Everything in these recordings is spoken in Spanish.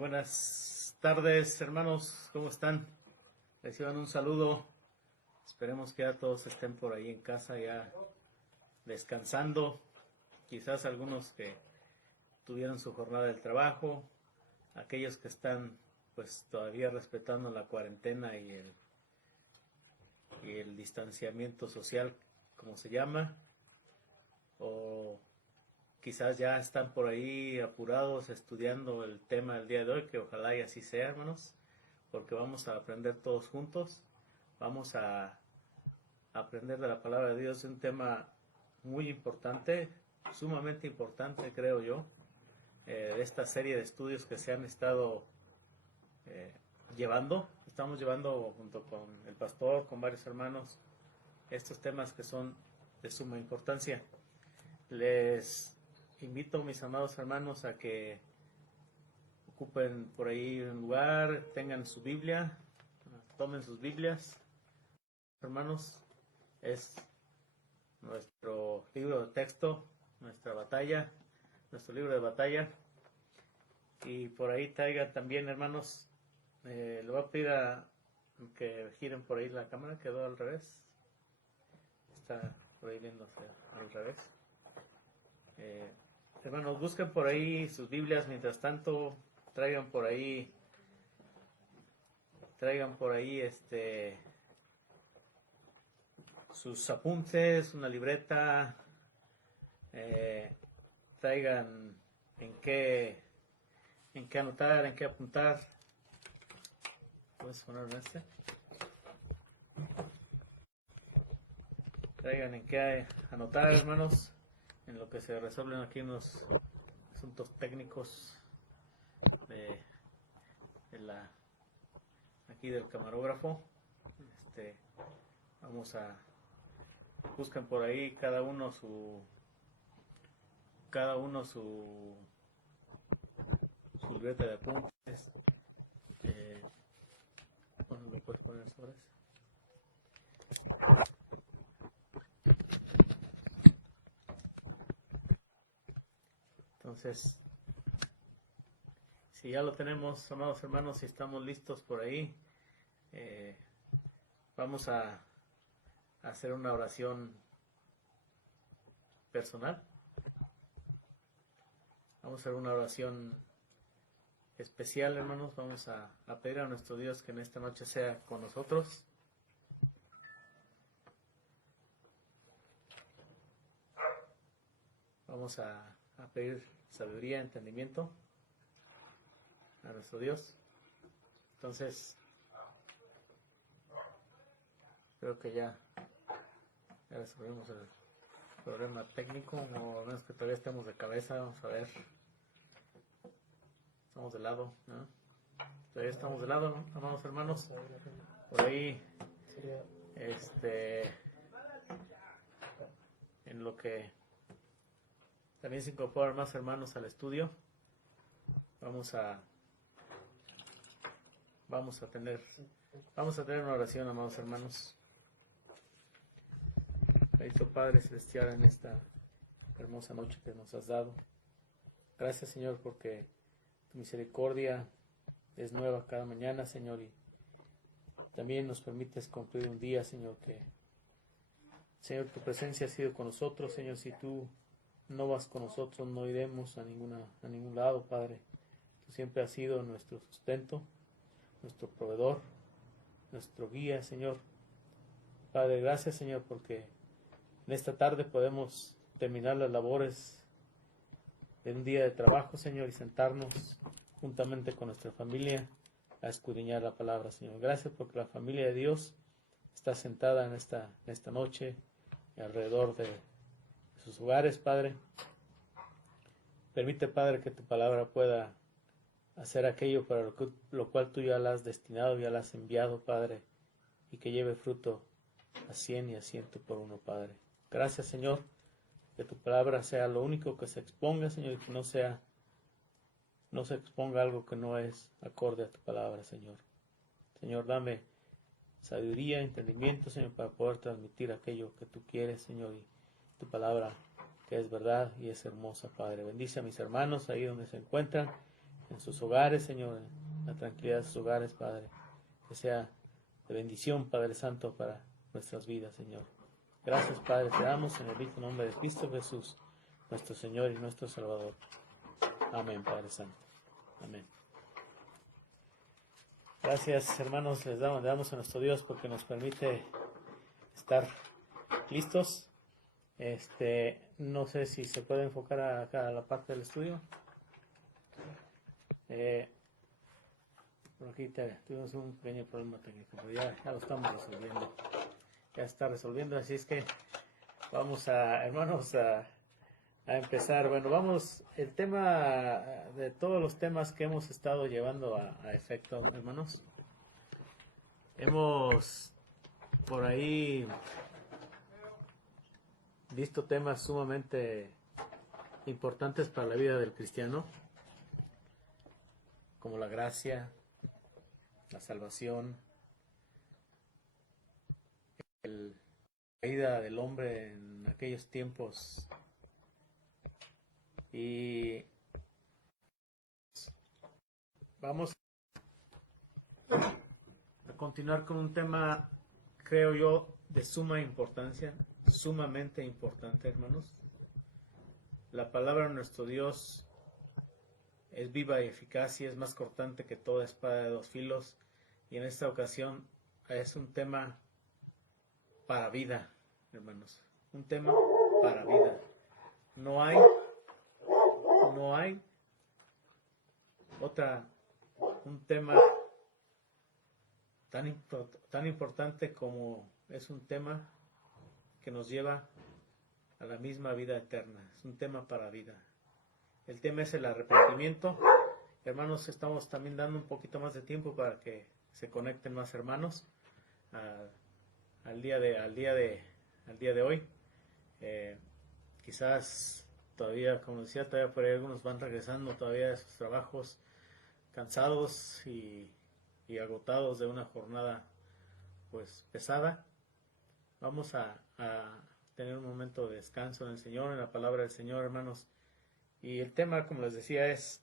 Buenas tardes, hermanos, ¿cómo están? Reciban un saludo. Esperemos que ya todos estén por ahí en casa, ya descansando. Quizás algunos que tuvieron su jornada del trabajo, aquellos que están pues todavía respetando la cuarentena y el distanciamiento social, como se llama, o quizás ya están por ahí apurados estudiando el tema del día de hoy, que ojalá y así sea, hermanos, porque vamos a aprender todos juntos. Vamos a aprender de la palabra de Dios, un tema muy importante, sumamente importante, creo yo, de esta serie de estudios que se han estado estamos llevando junto con el pastor, con varios hermanos, estos temas que son de suma importancia. Les invito, mis amados hermanos, a que ocupen por ahí un lugar, tengan su Biblia, tomen sus Biblias. Hermanos, es nuestro libro de texto, nuestra batalla, nuestro libro de batalla. Y por ahí traigan también, hermanos, le voy a pedir a que giren por ahí la cámara, quedó al revés. Está por ahí viéndose al revés. Hermanos, busquen por ahí sus Biblias, mientras tanto traigan por ahí sus apuntes, una libreta, traigan en qué anotar, en qué apuntar. ¿Puedes ponerlo este? Traigan en qué anotar, hermanos, en lo que se resuelven aquí unos asuntos técnicos aquí del camarógrafo. Buscan por ahí cada uno su libreta de apuntes. ¿Dónde lo puedes poner sobre eso? Entonces, si ya lo tenemos, amados hermanos, si estamos listos por ahí, vamos a hacer una oración personal. Vamos a hacer una oración especial, hermanos. Vamos a pedir a nuestro Dios que en esta noche sea con nosotros. Vamos a pedir sabiduría, entendimiento a nuestro Dios. Entonces, creo que ya resolvimos el problema técnico, o no es que todavía estemos de cabeza. Vamos a ver. Estamos de lado, ¿no? Todavía estamos de lado, ¿no, amados hermanos? Por ahí, en lo que también se incorporan más hermanos al estudio, vamos a tener una oración, amados hermanos. Bendito Padre Celestial, en esta hermosa noche que nos has dado, gracias, Señor, porque tu misericordia es nueva cada mañana, Señor, y también nos permites concluir un día, Señor, que, Señor, tu presencia ha sido con nosotros, Señor. Si tú no vas con nosotros, no iremos a ningún lado, Padre. Tú siempre has sido nuestro sustento, nuestro proveedor, nuestro guía, Señor. Padre, gracias, Señor, porque en esta tarde podemos terminar las labores de un día de trabajo, Señor, y sentarnos juntamente con nuestra familia a escudriñar la palabra, Señor. Gracias porque la familia de Dios está sentada en esta noche alrededor de sus hogares, Padre. Permite, Padre, que tu palabra pueda hacer aquello para lo cual tú ya la has destinado, ya la has enviado, Padre, y que lleve fruto a 100 y a 100 por uno, Padre. Gracias, Señor, que tu palabra sea lo único que se exponga, Señor, y que no se exponga algo que no es acorde a tu palabra, Señor. Señor, dame sabiduría, entendimiento, Señor, para poder transmitir aquello que tú quieres, Señor, y tu palabra que es verdad y es hermosa, Padre. Bendice a mis hermanos ahí donde se encuentran, en sus hogares, Señor, en la tranquilidad de sus hogares, Padre. Que sea de bendición, Padre Santo, para nuestras vidas, Señor. Gracias, Padre, te damos en el bendito nombre de Cristo Jesús, nuestro Señor y nuestro Salvador. Amén, Padre Santo. Amén. Gracias, hermanos, le damos a nuestro Dios porque nos permite estar listos. No sé si se puede enfocar acá a la parte del estudio. Por aquí tuvimos un pequeño problema técnico, pero ya lo estamos resolviendo. Ya está resolviendo, así es que vamos hermanos, a empezar. Bueno, el tema de todos los temas que hemos estado llevando a efecto, hermanos. Hemos por ahí visto temas sumamente importantes para la vida del cristiano, como la gracia, la salvación, la caída del hombre en aquellos tiempos. Y vamos a continuar con un tema, creo yo, de suma importancia, sumamente importante, hermanos. La palabra de nuestro Dios es viva y eficaz y es más cortante que toda espada de dos filos. Y en esta ocasión es un tema para vida, hermanos. Un tema para vida. No hay un tema tan importante como es un tema que nos lleva a la misma vida eterna. Es un tema para vida. El tema es el arrepentimiento. Hermanos, estamos también dando un poquito más de tiempo para que se conecten más hermanos al día de hoy. Quizás todavía, como decía, todavía por ahí algunos van regresando todavía de sus trabajos cansados y agotados de una jornada pues pesada. Vamos a tener un momento de descanso en el Señor, en la palabra del Señor, hermanos. Y el tema, como les decía, es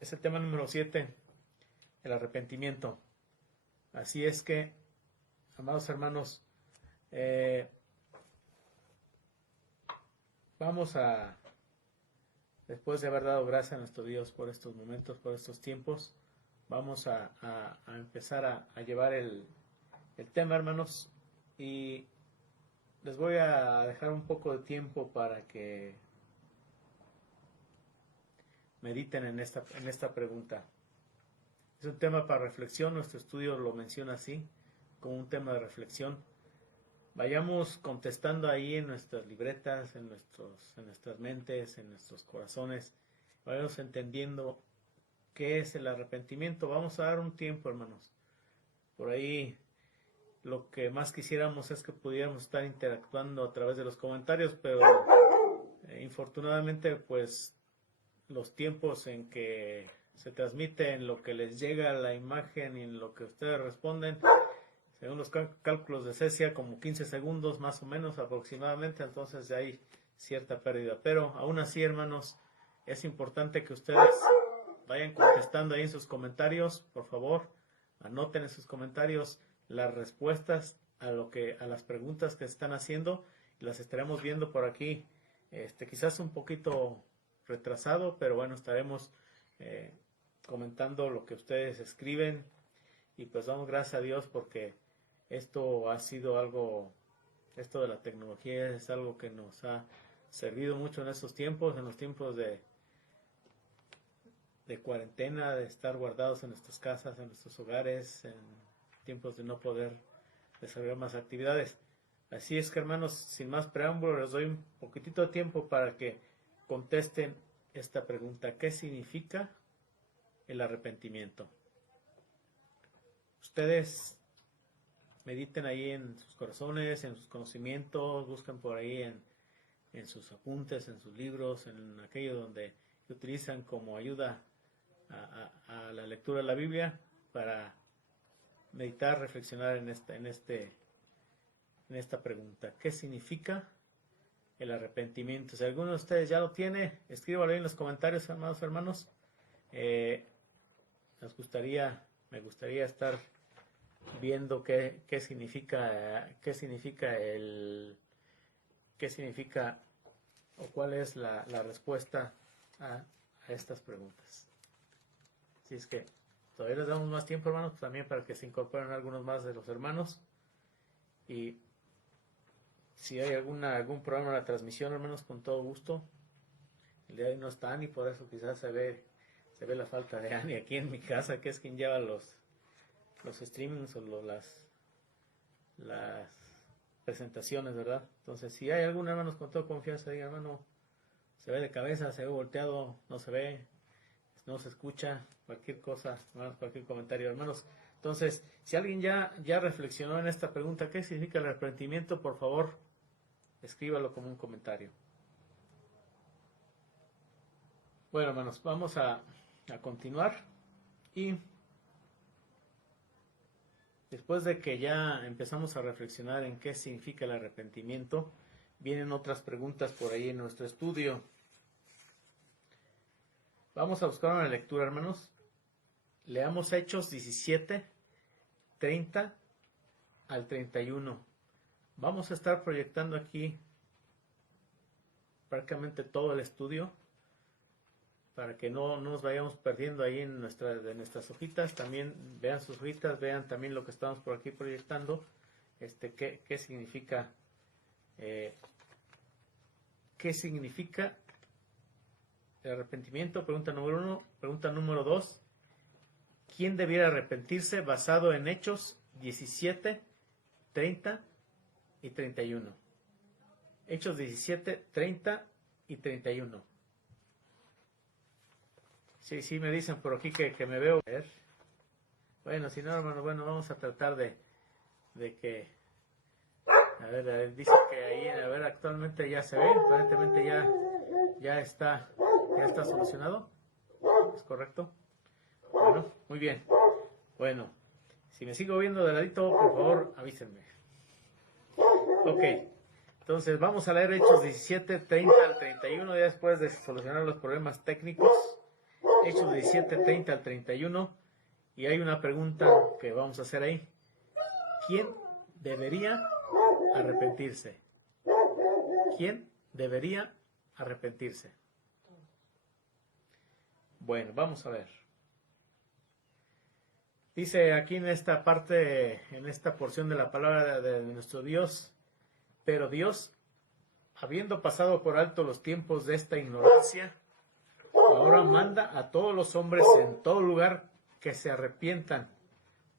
el tema número 7, el arrepentimiento. Así es que, amados hermanos, vamos después de haber dado gracias a nuestro Dios por estos momentos, por estos tiempos, vamos a empezar a llevar el tema, hermanos, y les voy a dejar un poco de tiempo para que mediten en esta pregunta. Es un tema para reflexión, nuestro estudio lo menciona así, como un tema de reflexión. Vayamos contestando ahí en nuestras libretas, en nuestras mentes, en nuestros corazones. Vayamos entendiendo qué es el arrepentimiento. Vamos a dar un tiempo, hermanos. Por ahí lo que más quisiéramos es que pudiéramos estar interactuando a través de los comentarios, pero infortunadamente pues los tiempos en que se transmite, en lo que les llega la imagen y en lo que ustedes responden, según los cálculos de Cecia, como 15 segundos más o menos aproximadamente, entonces ya hay cierta pérdida. Pero aún así, hermanos, es importante que ustedes vayan contestando ahí en sus comentarios, por favor, anoten en sus comentarios las respuestas a las preguntas que están haciendo y las estaremos viendo por aquí, quizás un poquito retrasado, pero bueno, estaremos comentando lo que ustedes escriben y pues damos gracias a Dios porque esto ha sido esto de la tecnología es algo que nos ha servido mucho en estos tiempos, en los tiempos de cuarentena, de estar guardados en nuestras casas, en nuestros hogares, en tiempos de no poder desarrollar más actividades. Así es que, hermanos, sin más preámbulo, les doy un poquitito de tiempo para que contesten esta pregunta. ¿Qué significa el arrepentimiento? Ustedes mediten ahí en sus corazones, en sus conocimientos, buscan por ahí en sus apuntes, en sus libros, en aquello donde utilizan como ayuda a la lectura de la Biblia para meditar, reflexionar en esta pregunta. ¿Qué significa el arrepentimiento? Si alguno de ustedes ya lo tiene, escríbalo ahí en los comentarios, amados hermanos, Me gustaría estar viendo qué significa o cuál es la respuesta a estas preguntas. Así es que todavía les damos más tiempo, hermanos, también para que se incorporen algunos más de los hermanos. Y si hay algún problema en la transmisión, hermanos, con todo gusto. El día de hoy no está Ani, por eso quizás se ve la falta de Ani aquí en mi casa, que es quien lleva los streamings o las presentaciones, ¿verdad? Entonces, si hay algún hermano con toda confianza, diga, hermano, se ve de cabeza, se ve volteado, no se ve, no se escucha, cualquier cosa, hermanos, cualquier comentario, hermanos. Entonces, si alguien ya reflexionó en esta pregunta, ¿qué significa el arrepentimiento? Por favor, escríbalo como un comentario. Bueno, hermanos, vamos a continuar. Y después de que ya empezamos a reflexionar en qué significa el arrepentimiento, vienen otras preguntas por ahí en nuestro estudio. Vamos a buscar una lectura, hermanos. Leamos Hechos 17, 30 al 31. Vamos a estar proyectando aquí prácticamente todo el estudio, para que no nos vayamos perdiendo ahí en nuestras hojitas. También vean sus hojitas, vean también lo que estamos por aquí proyectando, qué significa el arrepentimiento. Pregunta número 1. Pregunta número 2. ¿Quién debiera arrepentirse? Basado en Hechos 17, 30 y 31. Hechos 17, 30 y 31. Sí, me dicen por aquí que me veo. Bueno, si no, hermano, bueno, vamos a tratar de que... A ver, dice que ahí, a ver, actualmente ya se ve, aparentemente ya está solucionado. ¿Es correcto? Bueno, muy bien. Bueno, si me sigo viendo de ladito, por favor, avísenme. Ok, entonces vamos a leer Hechos 17, 30 al 31, ya después de solucionar los problemas técnicos. Hechos 17, 30 al 31, y hay una pregunta que vamos a hacer ahí. ¿Quién debería arrepentirse? ¿Quién debería arrepentirse? Bueno, vamos a ver. Dice aquí en esta parte, en esta porción de la palabra de nuestro Dios: pero Dios, habiendo pasado por alto los tiempos de esta ignorancia, ahora manda a todos los hombres en todo lugar que se arrepientan,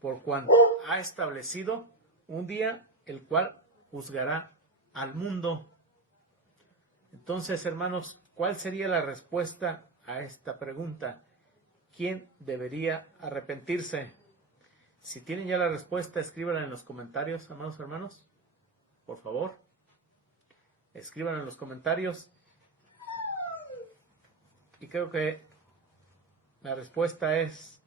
por cuanto ha establecido un día el cual juzgará al mundo. Entonces, hermanos, ¿cuál sería la respuesta a esta pregunta? ¿Quién debería arrepentirse? Si tienen ya la respuesta, escríbanla en los comentarios, amados hermanos. Por favor, escriban en los comentarios. Y creo que la respuesta es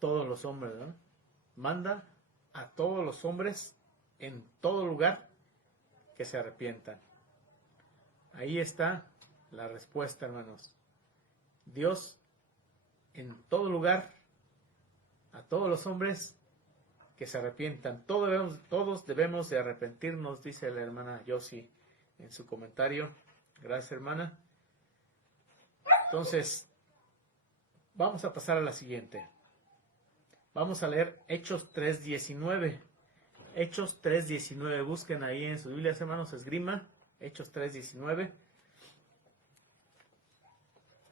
todos los hombres, ¿no? Manda a todos los hombres en todo lugar que se arrepientan. Ahí está la respuesta, hermanos. Dios en todo lugar, a todos los hombres que se arrepientan. Todos debemos de arrepentirnos, dice la hermana Josie en su comentario. Gracias, hermana. Entonces, vamos a pasar a la siguiente. Vamos a leer Hechos 3:19. Hechos 3:19. Busquen ahí en sus Biblias, hermanos, esgrima. Hechos 3:19.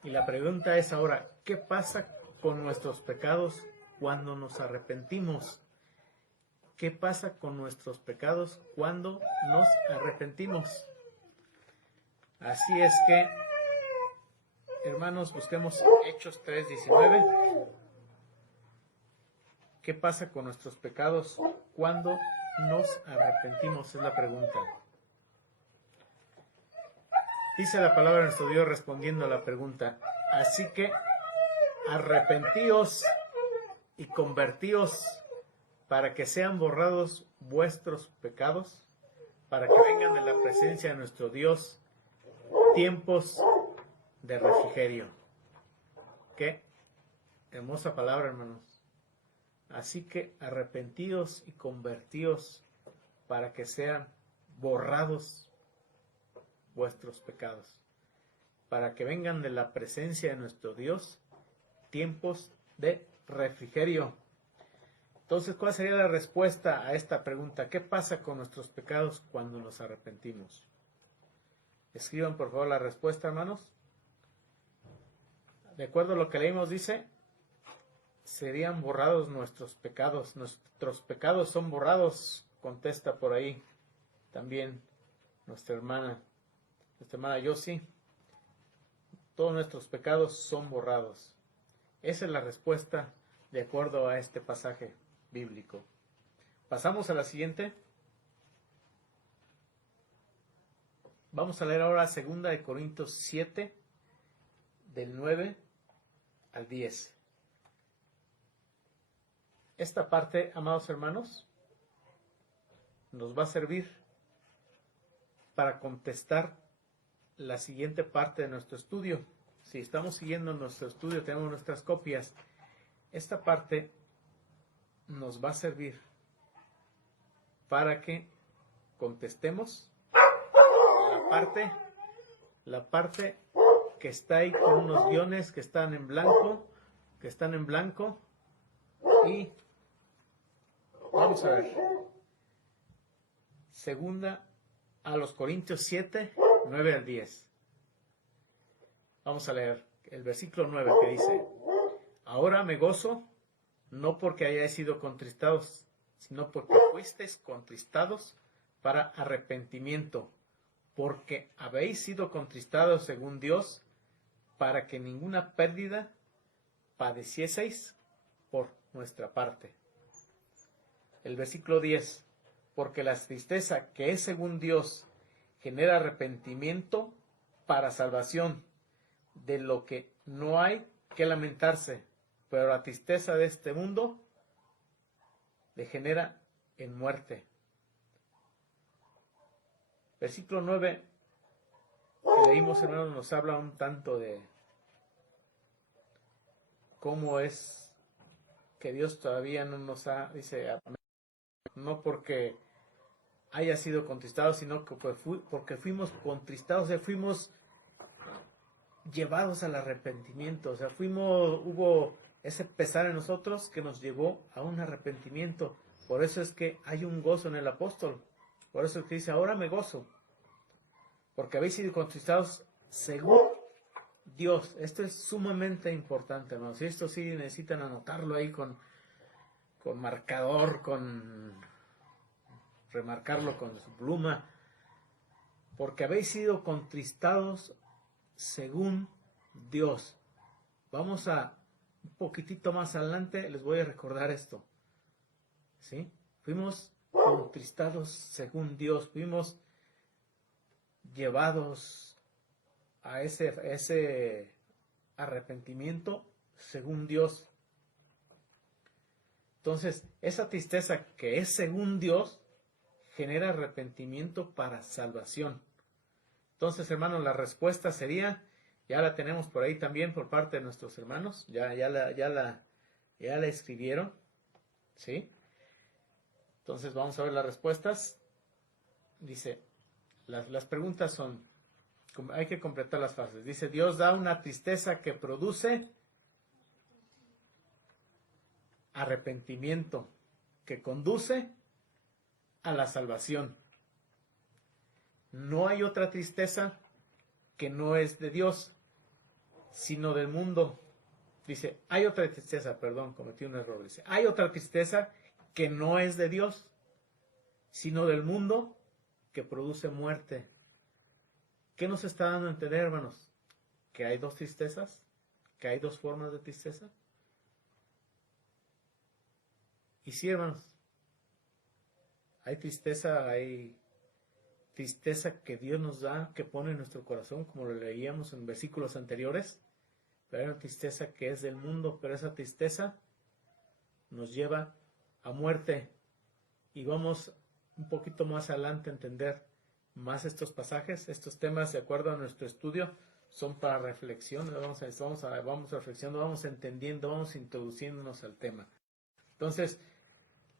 Y la pregunta es ahora, ¿qué pasa con nuestros pecados cuando nos arrepentimos? ¿Qué pasa con nuestros pecados cuando nos arrepentimos? Así es que, hermanos, busquemos Hechos 3:19. ¿Qué pasa con nuestros pecados cuando nos arrepentimos? Es la pregunta. Dice la palabra de nuestro Dios respondiendo a la pregunta: así que arrepentíos y convertíos para que sean borrados vuestros pecados, para que vengan de la presencia de nuestro Dios tiempos de refrigerio. Qué hermosa palabra, hermanos. Así que arrepentidos y convertidos para que sean borrados vuestros pecados, para que vengan de la presencia de nuestro Dios tiempos de refrigerio. Entonces, ¿cuál sería la respuesta a esta pregunta? ¿Qué pasa con nuestros pecados cuando nos arrepentimos? Escriban por favor la respuesta, hermanos. De acuerdo a lo que leímos, dice, serían borrados nuestros pecados. Nuestros pecados son borrados, contesta por ahí también nuestra hermana Yossi. Todos nuestros pecados son borrados. Esa es la respuesta de acuerdo a este pasaje bíblico. Pasamos a la siguiente. Vamos a leer ahora 2 Corintios 7, del 9 al 10. Esta parte, amados hermanos, nos va a servir para contestar la siguiente parte de nuestro estudio. Si estamos siguiendo nuestro estudio, tenemos nuestras copias. Esta parte nos va a servir para que contestemos la parte que está ahí con unos guiones que están en blanco, y vamos a ver. Segunda a los Corintios 7, 9 al 10. Vamos a leer el versículo 9 que dice: ahora me gozo, no porque hayáis sido contristados, sino porque fuisteis contristados para arrepentimiento, porque habéis sido contristados según Dios, para que ninguna pérdida padecieseis por nuestra parte. El versículo 10, porque la tristeza que es según Dios genera arrepentimiento para salvación, de lo que no hay que lamentarse, pero la tristeza de este mundo degenera en muerte. Versículo 9 que leímos, hermanos, nos habla un tanto de cómo es que Dios todavía no nos ha, dice, no porque haya sido contristado, sino que porque fuimos contristados, o sea, fuimos llevados al arrepentimiento, o sea, hubo ese pesar en nosotros que nos llevó a un arrepentimiento. Por eso es que hay un gozo en el apóstol. Por eso es que dice, ahora me gozo, porque habéis sido contristados según Dios. Esto es sumamente importante, hermanos. Y esto sí necesitan anotarlo ahí con marcador, remarcarlo con su pluma. Porque habéis sido contristados según Dios. Vamos a un poquitito más adelante, les voy a recordar esto. ¿Sí? Fuimos contristados según Dios, fuimos llevados a ese arrepentimiento según Dios. Entonces, esa tristeza que es según Dios genera arrepentimiento para salvación. Entonces, hermanos, la respuesta sería, ya la tenemos por ahí también por parte de nuestros hermanos, ya la escribieron, ¿sí? Entonces, vamos a ver las respuestas. Dice, las preguntas son, hay que completar las frases. Dice, Dios da una tristeza que produce arrepentimiento, que conduce a la salvación. No hay otra tristeza que no es de Dios, sino del mundo. Dice, hay otra tristeza, perdón, cometí un error. Dice, hay otra tristeza que no es de Dios, sino del mundo, que produce muerte. ¿Qué nos está dando a entender, hermanos? ¿Que hay dos tristezas? ¿Que hay dos formas de tristeza? Y sí, hermanos, hay tristeza que Dios nos da, que pone en nuestro corazón, como lo leíamos en versículos anteriores, pero hay una tristeza que es del mundo, pero esa tristeza nos lleva a muerte. Y vamos un poquito más adelante a entender más estos pasajes, estos temas, de acuerdo a nuestro estudio, son para reflexión, vamos reflexionando, vamos entendiendo, vamos introduciéndonos al tema. Entonces,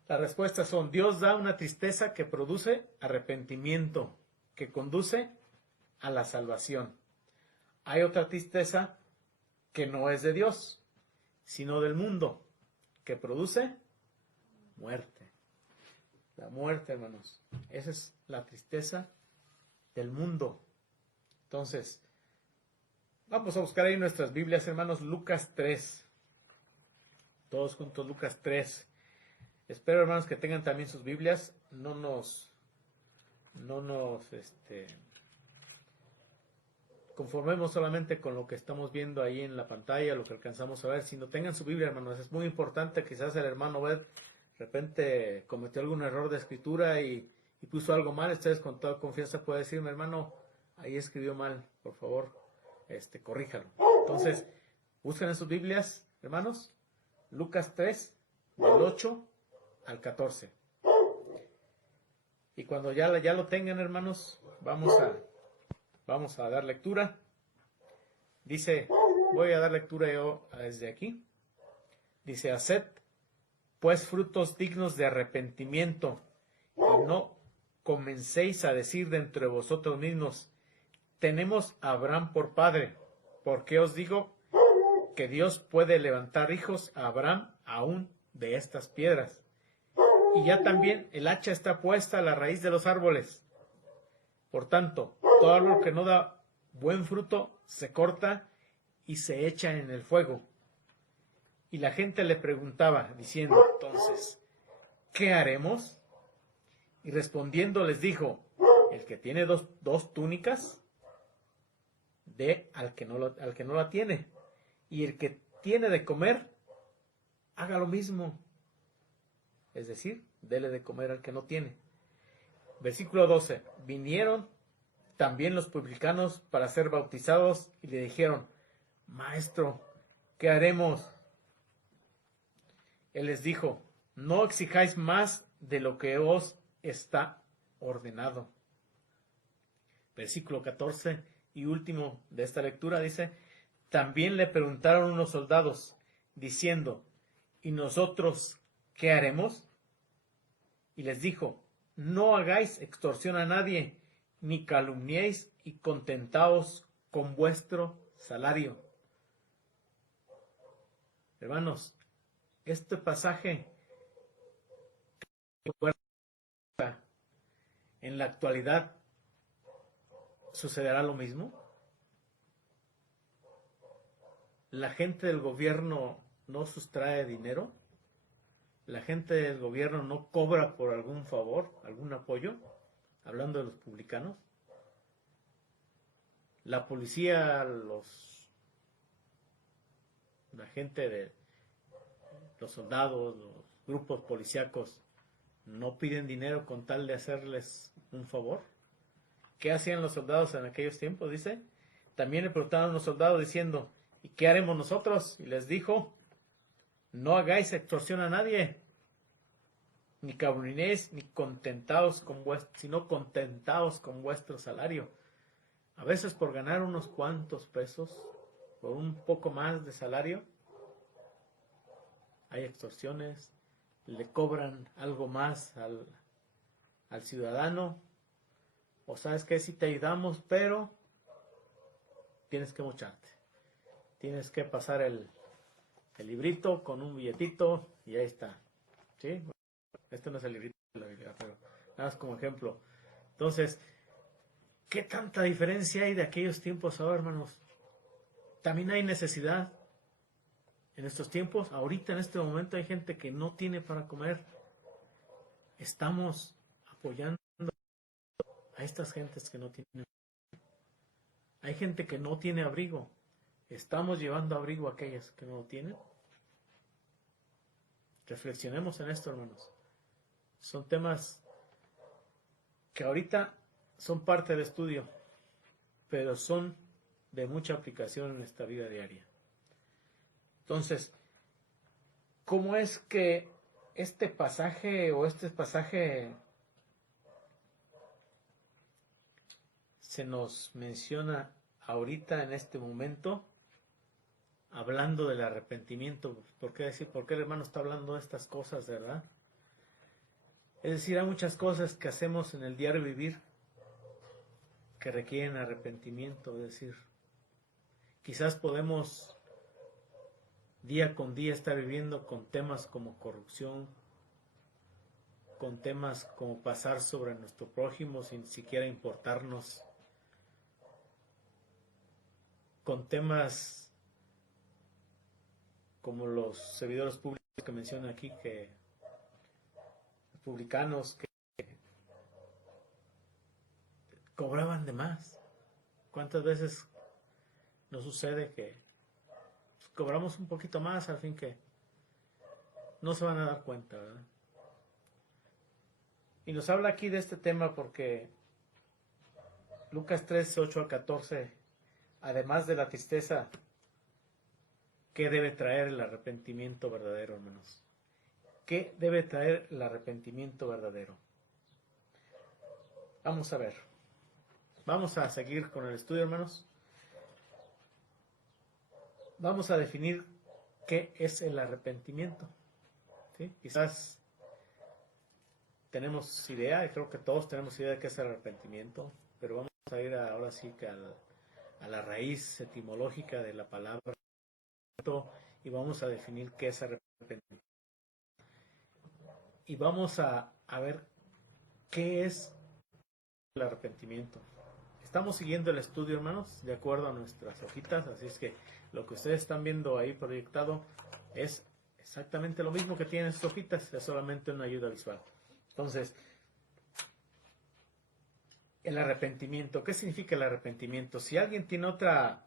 las respuestas son: Dios da una tristeza que produce arrepentimiento, que conduce a la salvación. Hay otra tristeza que no es de Dios, sino del mundo, que produce muerte. La muerte, hermanos. Esa es la tristeza del mundo. Entonces, vamos a buscar ahí nuestras Biblias, hermanos, Lucas 3. Todos juntos, Lucas 3. Espero, hermanos, que tengan también sus Biblias. No nos conformemos solamente con lo que estamos viendo ahí en la pantalla, lo que alcanzamos a ver, sino tengan su Biblia, hermanos. Es muy importante. Quizás el hermano Obed de repente cometió algún error de escritura y puso algo mal. Ustedes con toda confianza pueden decirme: hermano, ahí escribió mal, por favor, corríjalo. Entonces, busquen en sus Biblias, hermanos, Lucas 3, del 8 al 14. Y cuando ya lo tengan, hermanos, vamos a dar lectura. Dice, voy a dar lectura yo desde aquí. Dice: haced pues frutos dignos de arrepentimiento, y no comencéis a decir de entre vosotros mismos: tenemos a Abraham por padre, porque os digo que Dios puede levantar hijos a Abraham aún de estas piedras. Y ya también el hacha está puesta a la raíz de los árboles. Por tanto, todo árbol que no da buen fruto se corta y se echa en el fuego. Y la gente le preguntaba, diciendo entonces: ¿qué haremos? Y respondiendo les dijo: el que tiene dos túnicas, dé al que no la tiene. Y el que tiene de comer, haga lo mismo. Es decir, dele de comer al que no tiene. Versículo 12. Vinieron también los publicanos para ser bautizados y le dijeron: Maestro, ¿qué haremos? Él les dijo: no exijáis más de lo que os está ordenado. Versículo 14 y último de esta lectura dice: también le preguntaron unos soldados, diciendo: ¿y nosotros qué haremos? Y les dijo: no hagáis extorsión a nadie, ni calumniéis, y contentaos con vuestro salario. Hermanos, este pasaje en la actualidad sucederá lo mismo. La gente del gobierno no sustrae dinero. La gente del gobierno no cobra por algún favor, algún apoyo, hablando de los publicanos. La policía, la gente de los soldados, los grupos policíacos, no piden dinero con tal de hacerles un favor. ¿Qué hacían los soldados en aquellos tiempos? Dice, también le preguntaron a los soldados diciendo: ¿y qué haremos nosotros? Y les dijo: no hagáis extorsión a nadie, ni calumniéis, ni contentaos sino contentaos con vuestro salario. A veces por ganar unos cuantos pesos, por un poco más de salario, hay extorsiones, le cobran algo más al ciudadano, o sabes que si te ayudamos, pero tienes que mocharte, tienes que pasar el librito con un billetito y ahí está, ¿sí? Este no es el librito de la Biblia, pero nada más como ejemplo. Entonces, ¿qué tanta diferencia hay de aquellos tiempos ahora, hermanos? También hay necesidad en estos tiempos. Ahorita, en este momento, hay gente que no tiene para comer. Estamos apoyando a estas gentes que no tienen. Hay gente que no tiene abrigo. Estamos llevando abrigo a aquellas que no lo tienen. Reflexionemos en esto, hermanos. Son temas que ahorita son parte del estudio, pero son de mucha aplicación en nuestra vida diaria. Entonces, ¿cómo es que este pasaje se nos menciona ahorita en este momento hablando del arrepentimiento. ¿Por qué decir, por qué el hermano está hablando de estas cosas, verdad? Es decir, hay muchas cosas que hacemos en el diario vivir que requieren arrepentimiento. Es decir, quizás podemos día con día estar viviendo con temas como corrupción, con temas como pasar sobre nuestro prójimo sin siquiera importarnos, con temas como los servidores públicos que mencionan aquí, que publicanos que cobraban de más. ¿Cuántas veces nos sucede que cobramos un poquito más al fin que no se van a dar cuenta, ¿verdad? Y nos habla aquí de este tema porque Lucas 3, 8 al 14, además de la tristeza, ¿qué debe traer el arrepentimiento verdadero, hermanos? ¿Qué debe traer el arrepentimiento verdadero? Vamos a ver. Vamos a seguir con el estudio, hermanos. Vamos a definir qué es el arrepentimiento. ¿Sí? Quizás tenemos idea, y creo que todos tenemos idea de qué es el arrepentimiento, pero vamos a ir ahora sí que a la raíz etimológica de la palabra y vamos a definir qué es arrepentimiento. Y vamos a ver qué es el arrepentimiento. Estamos siguiendo el estudio, hermanos, de acuerdo a nuestras hojitas, así es que lo que ustedes están viendo ahí proyectado es exactamente lo mismo que tienen sus hojitas, es solamente una ayuda visual. Entonces, el arrepentimiento, ¿qué significa el arrepentimiento? Si alguien tiene otra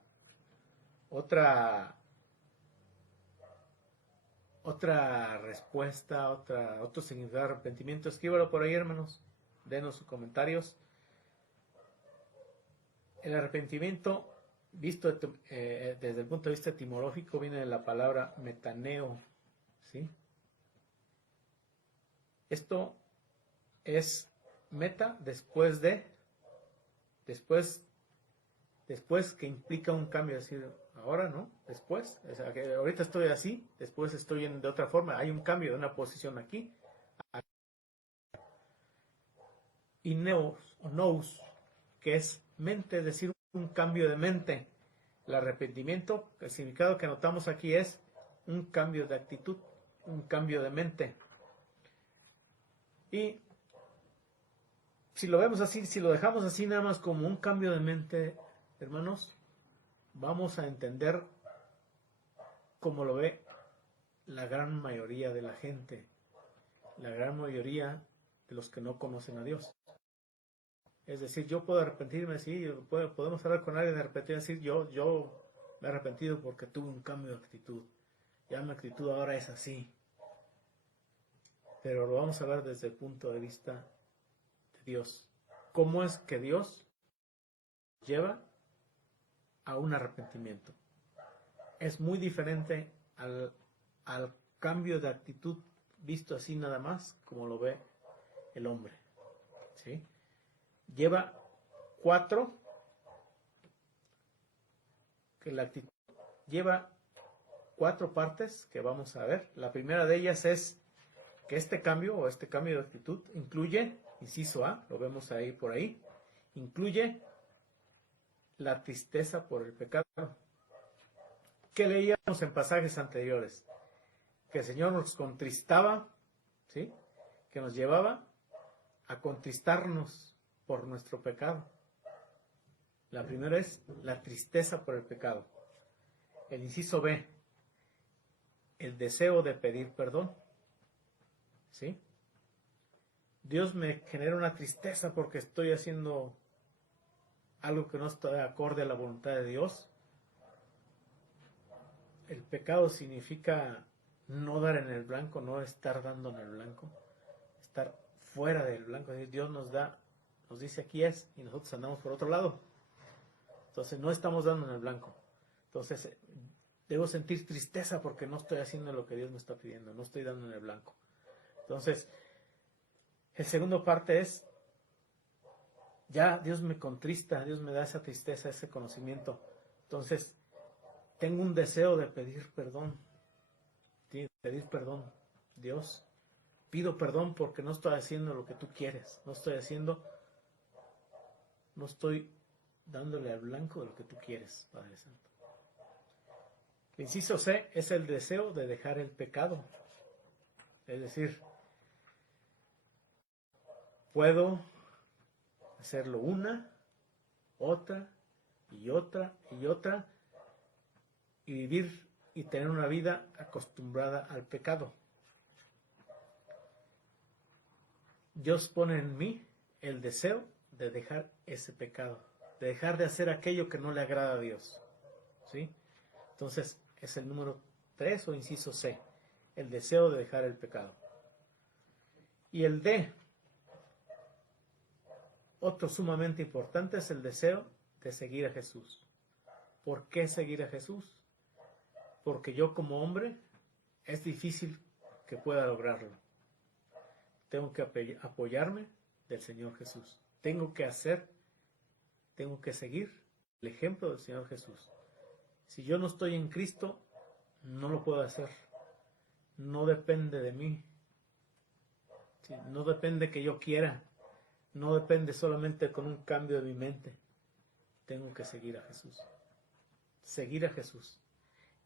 respuesta, otro significado de arrepentimiento, escríbalo por ahí, hermanos, denos sus comentarios. El arrepentimiento, visto desde el punto de vista etimológico, viene de la palabra metaneo, ¿sí? Esto es meta después que implica un cambio, es decir, ahora, ¿no? Después, o sea, que ahorita estoy así, después estoy de otra forma, hay un cambio de una posición aquí. Y nous, que es mente, es decir, un cambio de mente. El arrepentimiento, el significado que notamos aquí es un cambio de actitud, un cambio de mente. Y si lo vemos así, si lo dejamos así nada más como un cambio de mente, hermanos, vamos a entender cómo lo ve la gran mayoría de la gente, la gran mayoría de los que no conocen a Dios. Es decir, yo puedo arrepentirme, sí, podemos hablar con alguien de arrepentir, decir, yo me he arrepentido porque tuve un cambio de actitud. Ya mi actitud ahora es así. Pero lo vamos a ver desde el punto de vista de Dios. ¿Cómo es que Dios lleva a un arrepentimiento? Es muy diferente al cambio de actitud visto así nada más, como lo ve el hombre. ¿Sí? Lleva 4, que la actitud lleva 4 partes que vamos a ver. La primera de ellas es que este cambio de actitud incluye, inciso A, lo vemos ahí por ahí, incluye la tristeza por el pecado. ¿Qué leíamos en pasajes anteriores? Que el Señor nos contristaba, ¿sí? Que nos llevaba a contristarnos por nuestro pecado. La primera es la tristeza por el pecado. El inciso B, el deseo de pedir perdón. ¿Sí? Dios me genera una tristeza porque estoy haciendo algo que no está acorde a la voluntad de Dios. El pecado significa no dar en el blanco, no estar dando en el blanco, estar fuera del blanco. Dios nos dice aquí es, y nosotros andamos por otro lado. Entonces no estamos dando en el blanco. Entonces debo sentir tristeza porque no estoy haciendo lo que Dios me está pidiendo, no estoy dando en el blanco. Entonces, el segundo parte es ya Dios me contrista, Dios me da esa tristeza, ese conocimiento. Entonces, tengo un deseo de pedir perdón. Pedir perdón. Dios, pido perdón porque no estoy haciendo lo que tú quieres. No estoy dándole al blanco de lo que tú quieres, Padre Santo. El inciso C es el deseo de dejar el pecado. Es decir, puedo hacerlo una, otra y otra y otra y vivir y tener una vida acostumbrada al pecado. Dios pone en mí el deseo de dejar ese pecado, de dejar de hacer aquello que no le agrada a Dios. ¿Sí? Entonces, es el número 3 o inciso C, el deseo de dejar el pecado. Y el D, otro sumamente importante, es el deseo de seguir a Jesús. ¿Por qué seguir a Jesús? Porque yo como hombre es difícil que pueda lograrlo. Tengo que apoyarme del Señor Jesús. Tengo que seguir el ejemplo del Señor Jesús. Si yo no estoy en Cristo, no lo puedo hacer. No depende de mí. ¿Sí? No depende que yo quiera. No depende solamente con un cambio de mi mente. Tengo que seguir a Jesús. Seguir a Jesús.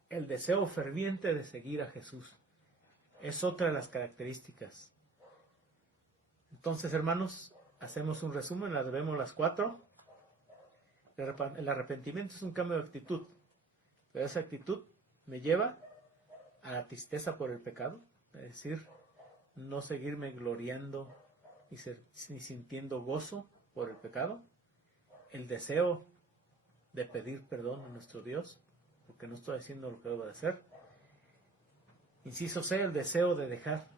El deseo ferviente de seguir a Jesús es otra de las características. Entonces, hermanos, hacemos un resumen, las vemos las 4. El arrepentimiento es un cambio de actitud, pero esa actitud me lleva a la tristeza por el pecado, es decir, no seguirme gloriando ni sintiendo gozo por el pecado, el deseo de pedir perdón a nuestro Dios, porque no estoy haciendo lo que debo de hacer. Inciso C, el deseo de dejar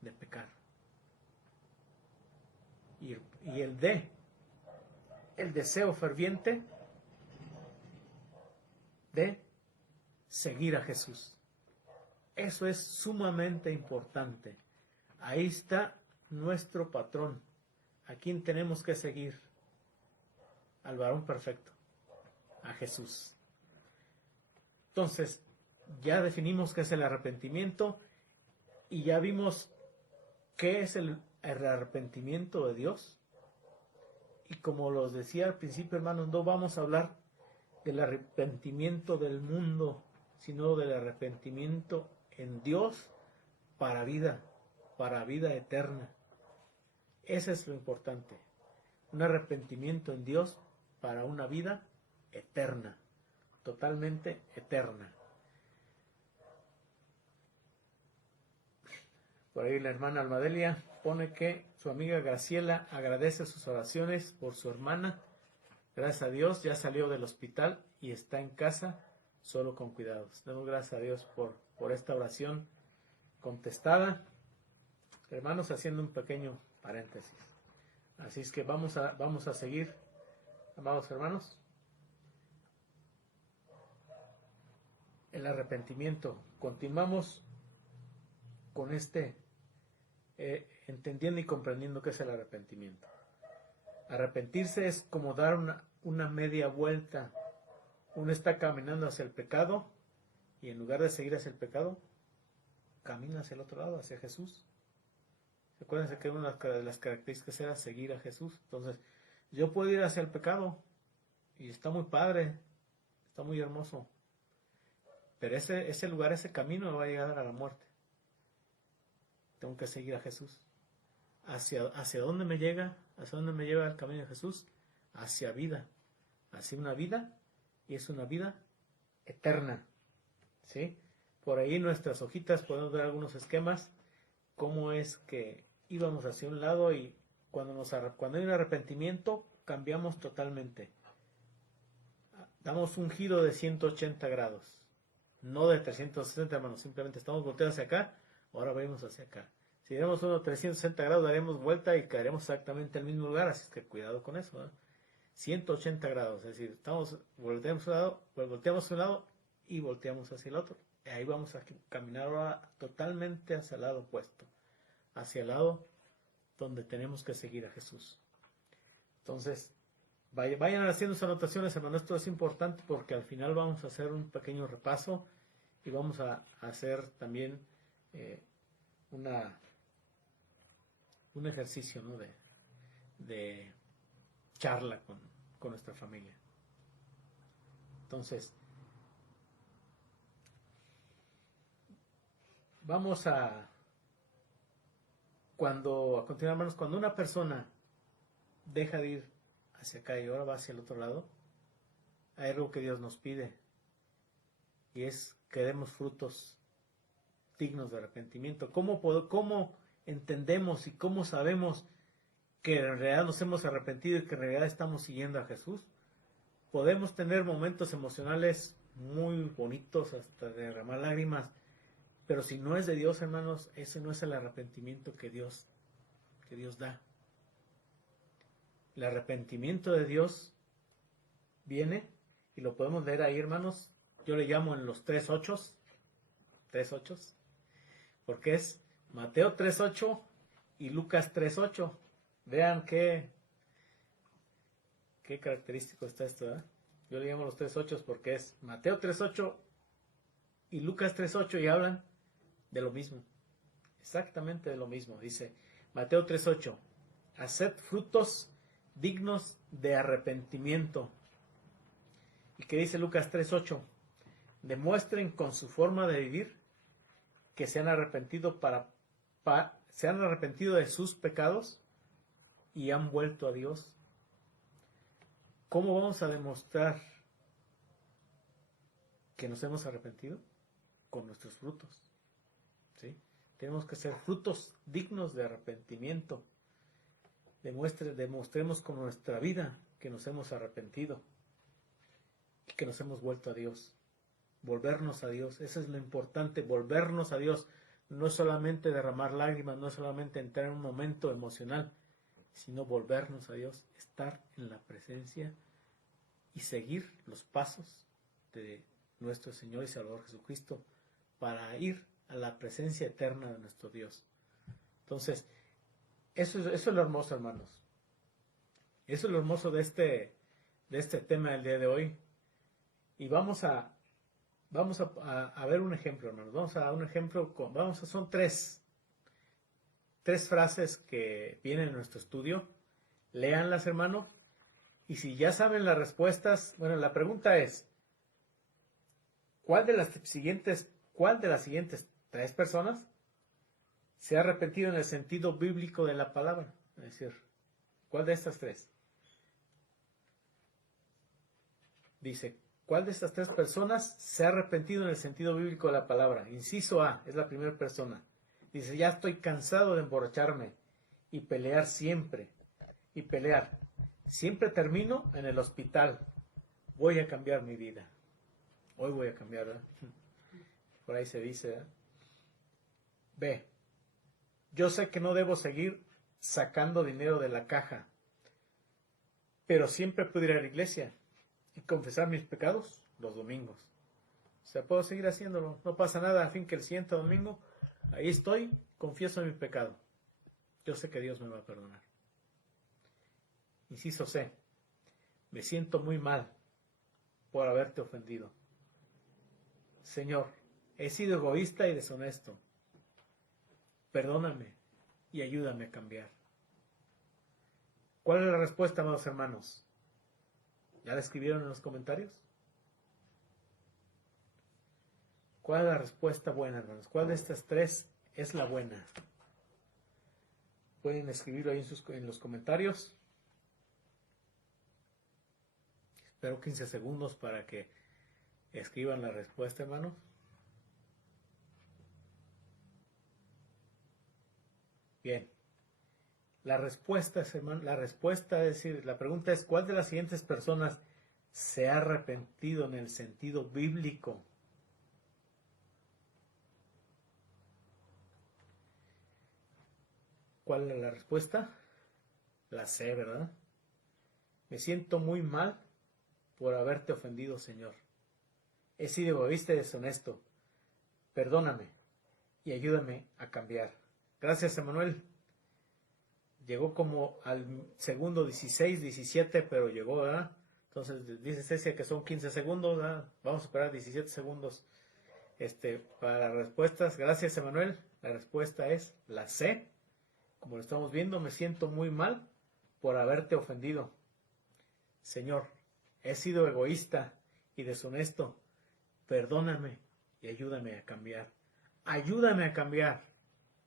de pecar. Y el D, el deseo ferviente de seguir a Jesús. Eso es sumamente importante. Ahí está nuestro patrón. ¿A quién tenemos que seguir? Al varón perfecto, a Jesús. Entonces, ya definimos qué es el arrepentimiento y ya vimos qué es el arrepentimiento de Dios. Y como los decía al principio, hermanos, no vamos a hablar del arrepentimiento del mundo, sino del arrepentimiento en Dios para vida eterna. Eso es lo importante. Un arrepentimiento en Dios para una vida eterna, totalmente eterna. Por ahí la hermana Almadelia pone que su amiga Graciela agradece sus oraciones por su hermana. Gracias a Dios ya salió del hospital y está en casa solo con cuidados. Damos gracias a Dios por esta oración contestada. Hermanos, haciendo un pequeño paréntesis. Así es que vamos a seguir, amados hermanos. El arrepentimiento. Continuamos con entendiendo y comprendiendo qué es el arrepentimiento. Arrepentirse es como dar una media vuelta. Uno está caminando hacia el pecado y en lugar de seguir hacia el pecado, camina hacia el otro lado, hacia Jesús. Recuérdense que una de las características era seguir a Jesús. Entonces, yo puedo ir hacia el pecado y está muy padre, está muy hermoso. Pero ese lugar, ese camino me va a llegar a la muerte. Tengo que seguir a Jesús. ¿Hacia dónde me llega? ¿Hacia dónde me lleva el camino de Jesús? Hacia vida. Hacia una vida, y es una vida eterna. ¿Sí? Por ahí en nuestras hojitas podemos ver algunos esquemas, cómo es que íbamos hacia un lado y cuando hay un arrepentimiento cambiamos totalmente. Damos un giro de 180 grados. No de 360, hermanos, simplemente estamos volteando hacia acá, ahora vemos hacia acá. Si damos uno 360 grados, daremos vuelta y caeremos exactamente en el mismo lugar, así que cuidado con eso, ¿no? 180 grados, es decir, volteamos a un lado y volteamos hacia el otro. Ahí vamos a caminar ahora totalmente hacia el lado opuesto, hacia el lado donde tenemos que seguir a Jesús. Entonces, vayan haciendo sus anotaciones, hermano. Esto es importante porque al final vamos a hacer un pequeño repaso y vamos a hacer también un ejercicio, ¿no? de charla con nuestra familia. Entonces, vamos a continuar, hermanos, cuando una persona deja de ir hacia acá y ahora va hacia el otro lado, hay algo que Dios nos pide y es que demos frutos dignos de arrepentimiento. ¿Cómo entendemos y cómo sabemos que en realidad nos hemos arrepentido y que en realidad estamos siguiendo a Jesús? Podemos tener momentos emocionales muy bonitos, hasta derramar lágrimas, pero si no es de Dios, hermanos, ese no es el arrepentimiento que Dios da. El arrepentimiento de Dios viene, y lo podemos leer ahí, hermanos, yo le llamo en los 3:8, porque es Mateo 3:8 y Lucas 3:8. Vean qué característico está esto, ¿eh? Yo le llamo los 3:8 porque es Mateo 3:8 y Lucas 3:8 y hablan de lo mismo, exactamente de lo mismo. Dice Mateo 3:8, haced frutos dignos de arrepentimiento. ¿Y qué dice Lucas 3:8? Demuestren con su forma de vivir que se han arrepentido se han arrepentido de sus pecados y han vuelto a Dios. ¿Cómo vamos a demostrar que nos hemos arrepentido? Con nuestros frutos, ¿sí? Tenemos que ser frutos dignos de arrepentimiento. Demostremos con nuestra vida que nos hemos arrepentido y que nos hemos vuelto a Dios. Volvernos a Dios, eso es lo importante, volvernos a Dios. No es solamente derramar lágrimas, no es solamente entrar en un momento emocional, sino volvernos a Dios, estar en la presencia y seguir los pasos de nuestro Señor y Salvador Jesucristo para ir a la presencia eterna de nuestro Dios. Entonces, eso es lo hermoso, hermanos. Eso es lo hermoso de este tema del día de hoy. Y vamos a ver un ejemplo, hermanos. Vamos a dar un ejemplo. Son tres frases que vienen en nuestro estudio. Léanlas, hermano. Y si ya saben las respuestas, bueno, la pregunta es, ¿cuál de las siguientes tres personas se ha arrepentido en el sentido bíblico de la palabra? Es decir, ¿cuál de estas tres? Dice, ¿cuál de estas tres personas se ha arrepentido en el sentido bíblico de la palabra? Inciso A, es la primera persona. Dice, ya estoy cansado de emborracharme y pelear siempre. Siempre termino en el hospital. Voy a cambiar mi vida. Hoy voy a cambiar, ¿verdad? Por ahí se dice, ¿verdad? B, yo sé que no debo seguir sacando dinero de la caja, pero siempre puedo ir a la iglesia y confesar mis pecados los domingos. O sea, puedo seguir haciéndolo, no pasa nada, a fin que el siguiente domingo, ahí estoy, confieso mi pecado. Yo sé que Dios me va a perdonar. Inciso C, me siento muy mal por haberte ofendido. Señor, he sido egoísta y deshonesto. Perdóname y ayúdame a cambiar. ¿Cuál es la respuesta, amados hermanos? ¿Ya la escribieron en los comentarios? ¿Cuál es la respuesta buena, hermanos? ¿Cuál de estas tres es la buena? Pueden escribirlo ahí en los comentarios. Espero 15 segundos para que escriban la respuesta, hermanos. Bien. La respuesta es, hermano, la pregunta es, ¿cuál de las siguientes personas se ha arrepentido en el sentido bíblico? ¿Cuál es la respuesta? La C, ¿verdad? Me siento muy mal por haberte ofendido, Señor. He sido egoísta y deshonesto. Perdóname y ayúdame a cambiar. Gracias, Emanuel. llegó como al segundo 16, 17, pero llegó, ¿verdad? Entonces dice Cecia que son 15 segundos, ¿verdad? Vamos a esperar 17 segundos para las respuestas. Gracias, Emanuel. La respuesta es la C. Como lo estamos viendo, me siento muy mal por haberte ofendido. Señor, he sido egoísta y deshonesto. Perdóname y ayúdame a cambiar. Ayúdame a cambiar.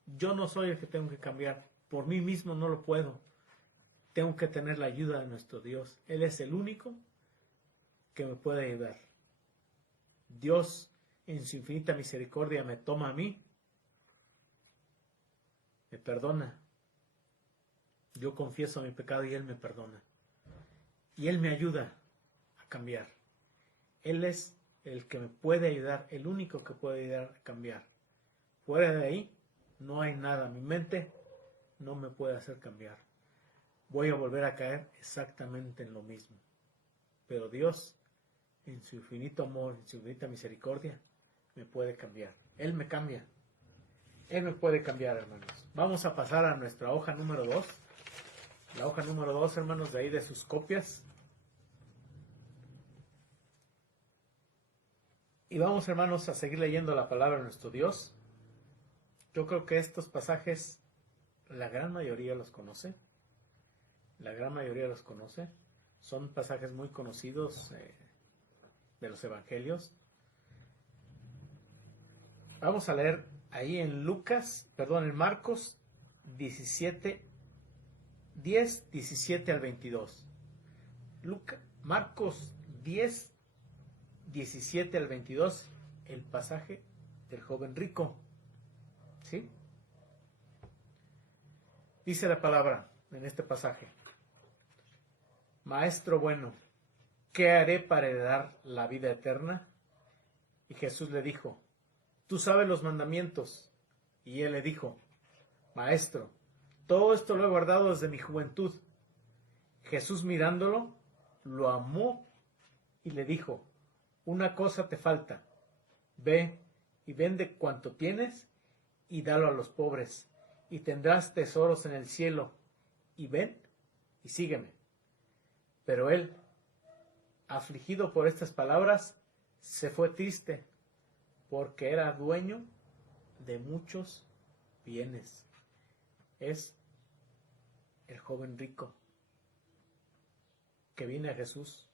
Yo no soy el que tengo que cambiar. Por mí mismo no lo puedo. Tengo que tener la ayuda de nuestro Dios. Él es el único que me puede ayudar. Dios, en su infinita misericordia, me toma a mí, me perdona. Yo confieso mi pecado y Él me perdona. Y Él me ayuda a cambiar. Él es el que me puede ayudar, el único que puede ayudar a cambiar. Fuera de ahí, no hay nada. Mi mente no me puede hacer cambiar. Voy a volver a caer exactamente en lo mismo. Pero Dios, en su infinito amor, en su infinita misericordia, me puede cambiar. Él me cambia. Él me puede cambiar, hermanos. Vamos a pasar a nuestra hoja número 2. La hoja número 2, hermanos, de ahí de sus copias. Y vamos, hermanos, a seguir leyendo la palabra de nuestro Dios. Yo creo que estos pasajes, la gran mayoría los conoce. La gran mayoría los conoce. Son pasajes muy conocidos de los evangelios. Vamos a leer ahí en en Marcos 17, 10, 17 al 22. Marcos 10, 17 al 22, el pasaje del joven rico. ¿Sí? Dice la palabra en este pasaje: Maestro bueno, ¿qué haré para heredar la vida eterna? Y Jesús le dijo: Tú sabes los mandamientos. Y él le dijo: Maestro, todo esto lo he guardado desde mi juventud. Jesús, mirándolo, lo amó y le dijo: Una cosa te falta. Ve y vende cuanto tienes y dalo a los pobres, y tendrás tesoros en el cielo. Y ven y sígueme. Pero él, afligido por estas palabras, se fue triste, porque era dueño de muchos bienes. Es el joven rico que viene a Jesús.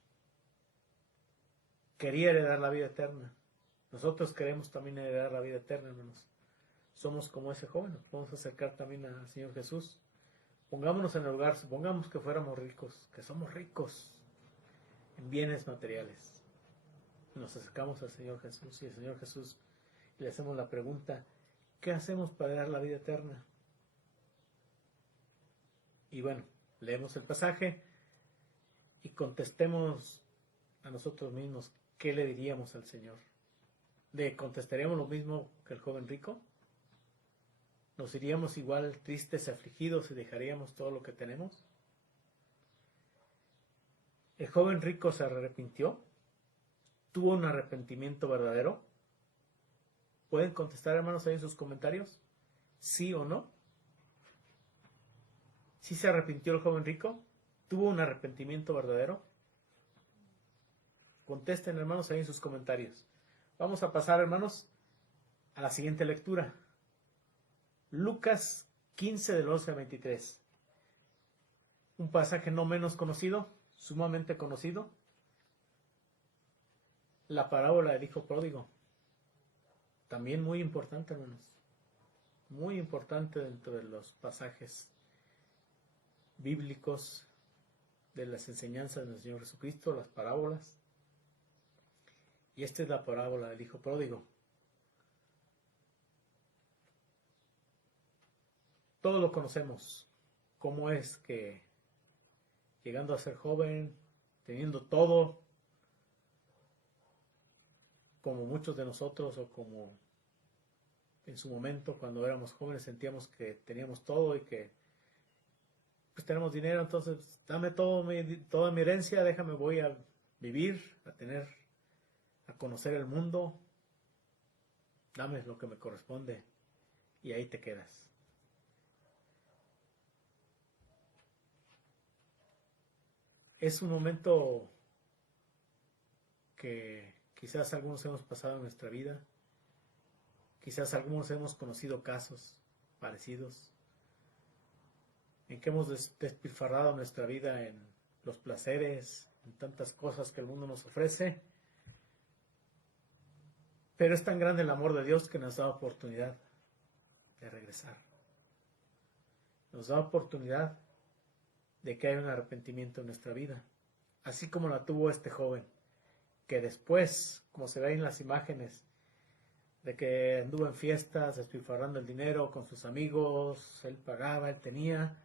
Quería heredar la vida eterna. Nosotros queremos también heredar la vida eterna, hermanos. Somos como ese joven, nos podemos acercar también al Señor Jesús. Pongámonos en el lugar, supongamos que fuéramos ricos, que somos ricos en bienes materiales. Nos acercamos al Señor Jesús y al Señor Jesús le hacemos la pregunta: ¿qué hacemos para dar la vida eterna? Y bueno, leemos el pasaje y contestemos a nosotros mismos qué le diríamos al Señor. ¿Contestaríamos lo mismo que el joven rico? ¿Nos iríamos igual tristes y afligidos y dejaríamos todo lo que tenemos? ¿El joven rico se arrepintió? ¿Tuvo un arrepentimiento verdadero? ¿Pueden contestar, hermanos, ahí en sus comentarios? ¿Sí o no? ¿Sí se arrepintió el joven rico? ¿Tuvo un arrepentimiento verdadero? Contesten, hermanos, ahí en sus comentarios. Vamos a pasar, hermanos, a la siguiente lectura. Lucas 15 del 11 al 23. Un pasaje no menos conocido, sumamente conocido. La parábola del hijo pródigo. También muy importante, hermanos. Muy importante dentro de los pasajes bíblicos de las enseñanzas del Señor Jesucristo, las parábolas. Y esta es la parábola del hijo pródigo. Todos lo conocemos. Cómo es que, llegando a ser joven, teniendo todo, como muchos de nosotros, o como en su momento cuando éramos jóvenes sentíamos que teníamos todo y que pues tenemos dinero, entonces dame toda mi herencia, déjame, voy a vivir, a conocer el mundo, dame lo que me corresponde y ahí te quedas. Es un momento que quizás algunos hemos pasado en nuestra vida, quizás algunos hemos conocido casos parecidos, en que hemos despilfarrado nuestra vida en los placeres, en tantas cosas que el mundo nos ofrece, pero es tan grande el amor de Dios que nos da oportunidad de regresar. Nos da oportunidad de que haya un arrepentimiento en nuestra vida, así como la tuvo este joven, que después, como se ve en las imágenes, de que anduvo en fiestas, despilfarrando el dinero con sus amigos, él pagaba, él tenía,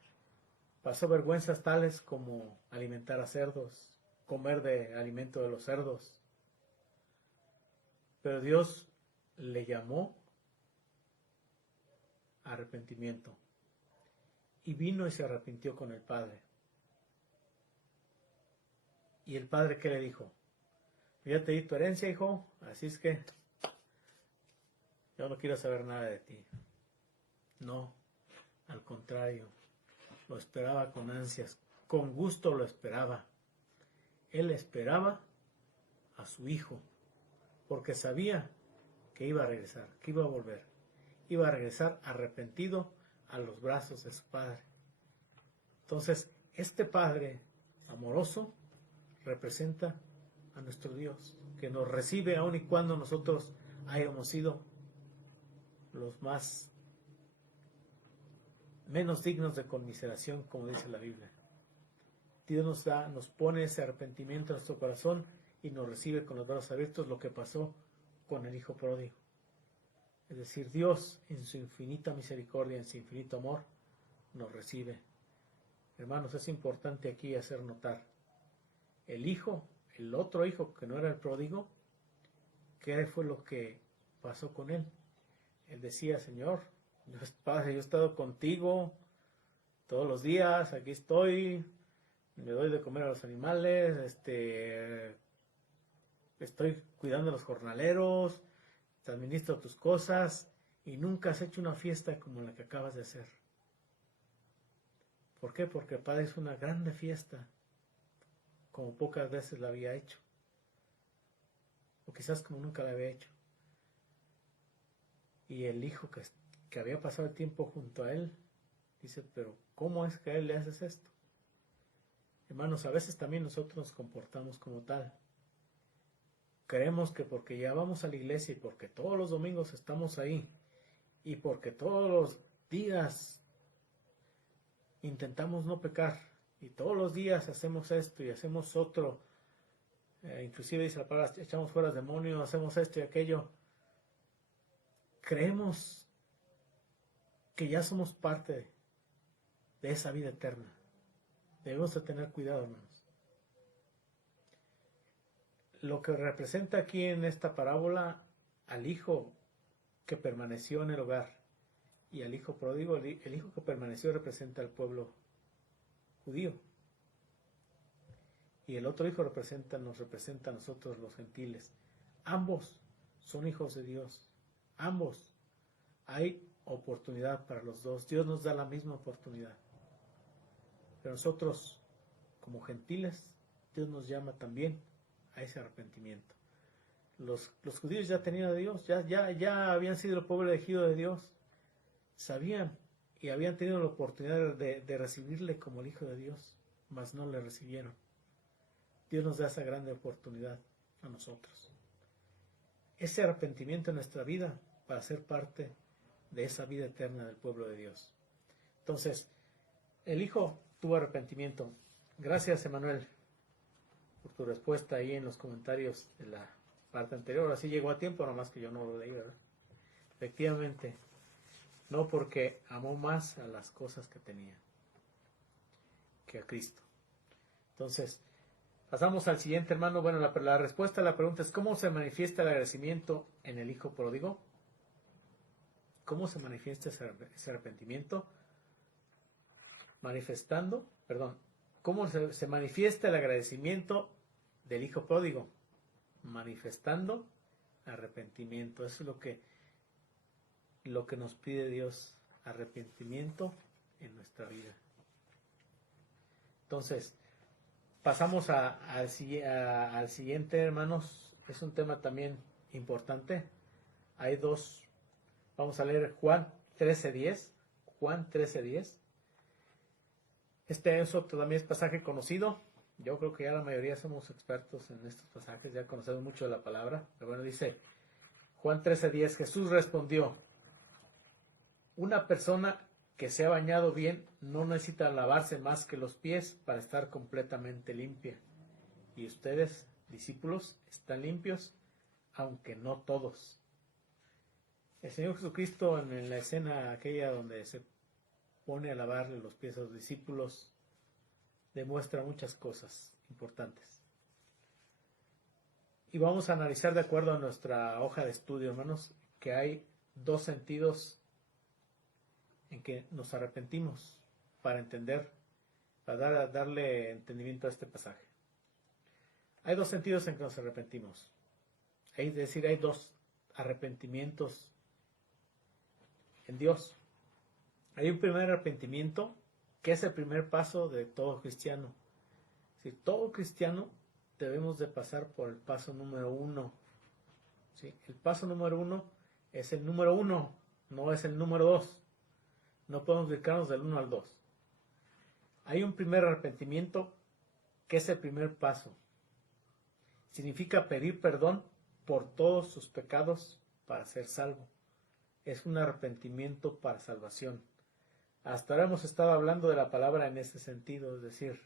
pasó vergüenzas tales como alimentar a cerdos, comer de alimento de los cerdos. Pero Dios le llamó arrepentimiento y vino y se arrepintió con el Padre. Y el Padre, ¿qué le dijo? Ya te di tu herencia, hijo, así es que yo no quiero saber nada de ti. No, al contrario, lo esperaba con ansias, con gusto lo esperaba. Él esperaba a su hijo, porque sabía que iba a regresar, que iba a volver. Iba a regresar arrepentido a los brazos de su padre. Entonces, este Padre amoroso representa a nuestro Dios, que nos recibe aun y cuando nosotros hayamos sido los menos dignos de conmiseración, como dice la Biblia. Dios nos pone ese arrepentimiento en nuestro corazón y nos recibe con los brazos abiertos, lo que pasó con el hijo pródigo. Es decir, Dios en su infinita misericordia, en su infinito amor, nos recibe. Hermanos, es importante aquí hacer notar, el otro hijo que no era el pródigo, ¿qué fue lo que pasó con él? Él decía, Señor, Padre, yo he estado contigo todos los días, aquí estoy, me doy de comer a los animales, estoy cuidando a los jornaleros, te administro tus cosas y nunca has hecho una fiesta como la que acabas de hacer. ¿Por qué? Porque el Padre hizo una grande fiesta, como pocas veces la había hecho, o quizás como nunca la había hecho. Y el hijo que había pasado el tiempo junto a él, dice, pero ¿cómo es que a él le haces esto? Hermanos, a veces también nosotros nos comportamos como tal. Creemos que porque ya vamos a la iglesia y porque todos los domingos estamos ahí y porque todos los días intentamos no pecar y todos los días hacemos esto y hacemos otro, inclusive dice la palabra, echamos fuera demonios, hacemos esto y aquello, creemos que ya somos parte de esa vida eterna. Debemos de tener cuidado, hermanos. Lo que representa aquí en esta parábola al hijo que permaneció en el hogar y al hijo pródigo, el hijo que permaneció representa al pueblo judío. Y el otro hijo nos representa a nosotros los gentiles. Ambos son hijos de Dios. Ambos. Hay oportunidad para los dos. Dios nos da la misma oportunidad. Pero nosotros, como gentiles, Dios nos llama también a ese arrepentimiento. Los judíos ya tenían a Dios, ya habían sido el pueblo elegido de Dios. Sabían y habían tenido la oportunidad de recibirle como el Hijo de Dios, mas no le recibieron. Dios nos da esa grande oportunidad a nosotros. Ese arrepentimiento en nuestra vida para ser parte de esa vida eterna del pueblo de Dios. Entonces, el Hijo tuvo arrepentimiento. Gracias, Emanuel, por tu respuesta ahí en los comentarios de la parte anterior. Así llegó a tiempo, nomás que yo no lo leí, ¿verdad? Efectivamente, no, porque amó más a las cosas que tenía que a Cristo. Entonces, pasamos al siguiente, hermano. Bueno, la respuesta a la pregunta es, ¿cómo se manifiesta el agradecimiento en el hijo pródigo? ¿Cómo se manifiesta ese arrepentimiento? ¿Cómo se manifiesta el agradecimiento del hijo pródigo? Manifestando arrepentimiento. Eso es lo que nos pide Dios, arrepentimiento en nuestra vida. Entonces, pasamos al siguiente, hermanos. Es un tema también importante. Hay dos. Vamos a leer Juan 13:10. Juan 13:10. Eso también es pasaje conocido. Yo creo que ya la mayoría somos expertos en estos pasajes, ya conocemos mucho de la palabra. Pero bueno, dice Juan 13:10, Jesús respondió: una persona que se ha bañado bien no necesita lavarse más que los pies para estar completamente limpia. Y ustedes, discípulos, están limpios, aunque no todos. El Señor Jesucristo, en la escena aquella donde se pone a lavarle los pies a los discípulos, demuestra muchas cosas importantes. Y vamos a analizar de acuerdo a nuestra hoja de estudio, hermanos, que hay dos sentidos en que nos arrepentimos para entender, para darle entendimiento a este pasaje. Hay dos sentidos en que nos arrepentimos. Es decir, hay dos arrepentimientos en Dios. Hay un primer arrepentimiento que es el primer paso de todo cristiano. Si todo cristiano debemos de pasar por el paso número 1. ¿Sí? El paso número 1 es el número 1, no es el número 2. No podemos ubicarnos del 1 al 2. Hay un primer arrepentimiento que es el primer paso. Significa pedir perdón por todos sus pecados para ser salvo. Es un arrepentimiento para salvación. Hasta ahora hemos estado hablando de la palabra en ese sentido, es decir,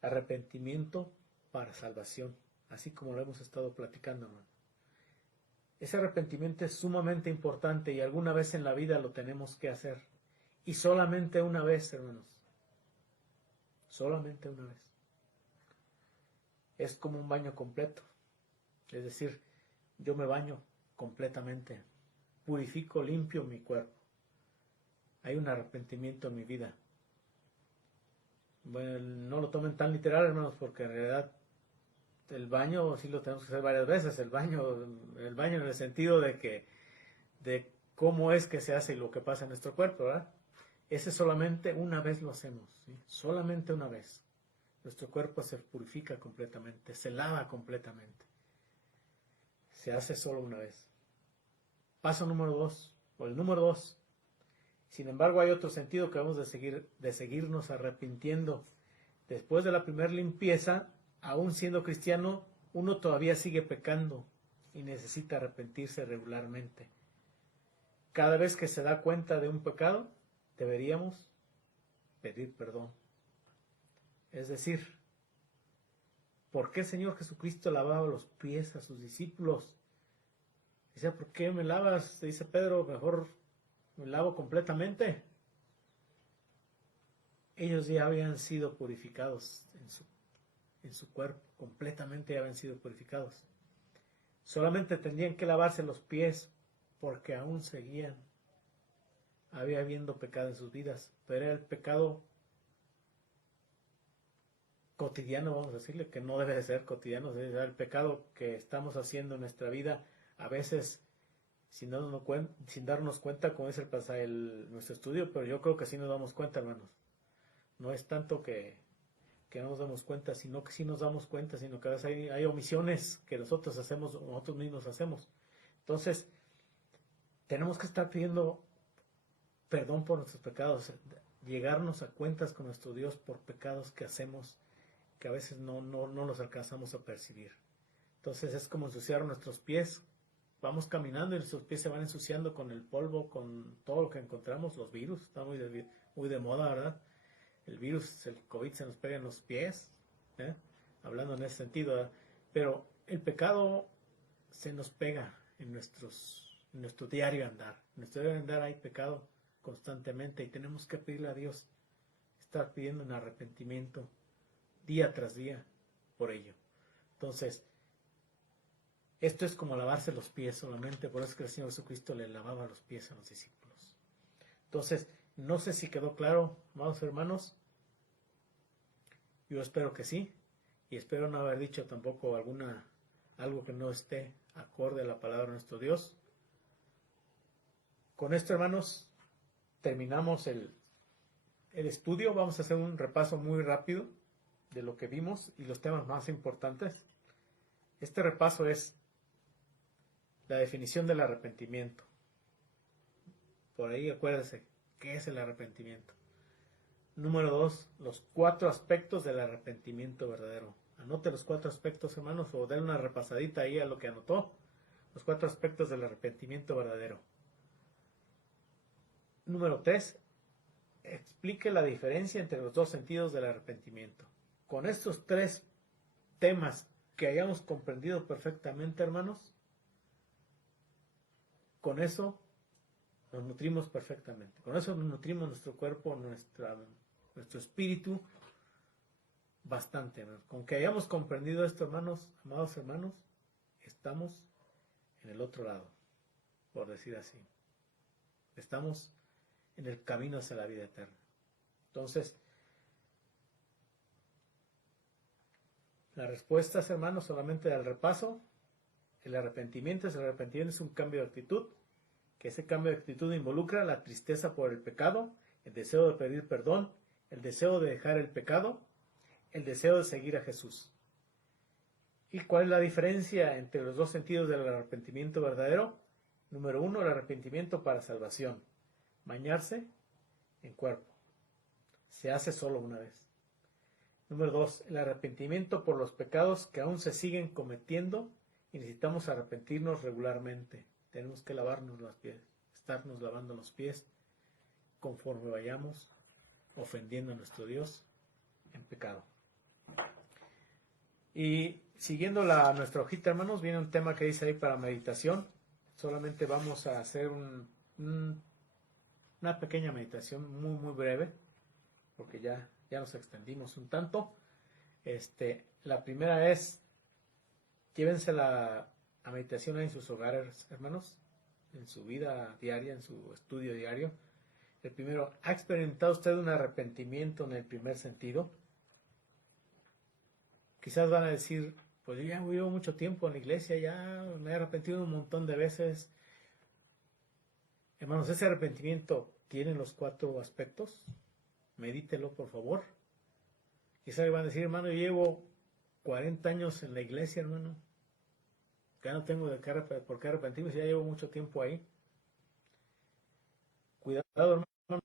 arrepentimiento para salvación, así como lo hemos estado platicando, hermano. Ese arrepentimiento es sumamente importante y alguna vez en la vida lo tenemos que hacer. Y solamente una vez, hermanos. Solamente una vez. Es como un baño completo. Es decir, yo me baño completamente. Purifico, limpio mi cuerpo. Hay un arrepentimiento en mi vida. Bueno, no lo tomen tan literal, hermanos, porque en realidad el baño sí lo tenemos que hacer varias veces. El baño en el sentido de cómo es que se hace y lo que pasa en nuestro cuerpo, ¿verdad? Ese solamente una vez lo hacemos, ¿sí? Solamente una vez. Nuestro cuerpo se purifica completamente, se lava completamente. Se hace solo una vez. Paso número 2, o el número 2. Sin embargo, hay otro sentido que vamos de seguirnos arrepintiendo. Después de la primera limpieza, aún siendo cristiano, uno todavía sigue pecando y necesita arrepentirse regularmente. Cada vez que se da cuenta de un pecado, deberíamos pedir perdón. Es decir, ¿por qué el Señor Jesucristo lavaba los pies a sus discípulos? Dice, ¿por qué me lavas? Dice Pedro, mejor me lavo completamente. Ellos ya habían sido purificados en su cuerpo, completamente ya habían sido purificados. Solamente tendrían que lavarse los pies porque aún había habiendo pecado en sus vidas, pero era el pecado cotidiano, vamos a decirle, que no debe de ser cotidiano, es el pecado que estamos haciendo en nuestra vida, a veces sin darnos cuenta, como es nuestro estudio, pero yo creo que sí nos damos cuenta, hermanos. No es tanto que no nos damos cuenta, sino que sí nos damos cuenta, sino que a veces hay omisiones que nosotros mismos hacemos. Entonces, tenemos que estar pidiendo perdón por nuestros pecados, llegarnos a cuentas con nuestro Dios por pecados que hacemos, que a veces no los alcanzamos a percibir. Entonces es como ensuciar nuestros pies. Vamos caminando y nuestros pies se van ensuciando con el polvo, con todo lo que encontramos, los virus, está muy de moda, ¿verdad? El virus, el COVID se nos pega en los pies, hablando en ese sentido, ¿verdad? Pero el pecado se nos pega en nuestro diario andar. En nuestro diario andar hay pecado constantemente y tenemos que pedirle a Dios, estar pidiendo un arrepentimiento día tras día por ello. Entonces, esto es como lavarse los pies solamente, por eso es que el Señor Jesucristo le lavaba los pies a los discípulos. Entonces, no sé si quedó claro, amados hermanos. Yo espero que sí, y espero no haber dicho tampoco algo que no esté acorde a la palabra de nuestro Dios. Con esto, hermanos, terminamos el estudio. Vamos a hacer un repaso muy rápido de lo que vimos y los temas más importantes. Este repaso es la definición del arrepentimiento. Por ahí acuérdense, ¿qué es el arrepentimiento? Número 2, los 4 aspectos del arrepentimiento verdadero. Anote los 4 aspectos, hermanos, o denle una repasadita ahí a lo que anotó. Los 4 aspectos del arrepentimiento verdadero. Número 3, explique la diferencia entre los dos sentidos del arrepentimiento. Con estos 3 temas que hayamos comprendido perfectamente, hermanos, con eso nos nutrimos perfectamente. Con eso nos nutrimos nuestro cuerpo, nuestro espíritu, bastante, hermanos. Con que hayamos comprendido esto, hermanos, amados hermanos, estamos en el otro lado, por decir así. Estamos en el camino hacia la vida eterna. Entonces, las respuestas, hermanos, solamente al repaso. El arrepentimiento es un cambio de actitud, que ese cambio de actitud involucra la tristeza por el pecado, el deseo de pedir perdón, el deseo de dejar el pecado, el deseo de seguir a Jesús. ¿Y cuál es la diferencia entre los dos sentidos del arrepentimiento verdadero? Número 1, el arrepentimiento para salvación. Bañarse en cuerpo. Se hace solo una vez. Número 2, el arrepentimiento por los pecados que aún se siguen cometiendo y necesitamos arrepentirnos regularmente. Tenemos que lavarnos los pies, estarnos lavando los pies conforme vayamos ofendiendo a nuestro Dios en pecado. Y siguiendo nuestra hojita, hermanos, viene un tema que dice ahí para meditación. Solamente vamos a hacer una pequeña meditación muy breve, porque ya nos extendimos un tanto. La primera es, llévense la meditación en sus hogares, hermanos, en su vida diaria, en su estudio diario. El primero, ¿ha experimentado usted un arrepentimiento en el primer sentido? Quizás van a decir, pues yo ya vivo mucho tiempo en la iglesia, ya me he arrepentido un montón de veces. Hermanos, ese arrepentimiento tiene los 4 aspectos. Medítelo, por favor. Quizás van a decir, hermano, yo llevo 40 años en la iglesia, hermano. Ya no tengo por qué arrepentirme, ya llevo mucho tiempo ahí. Cuidado, hermano,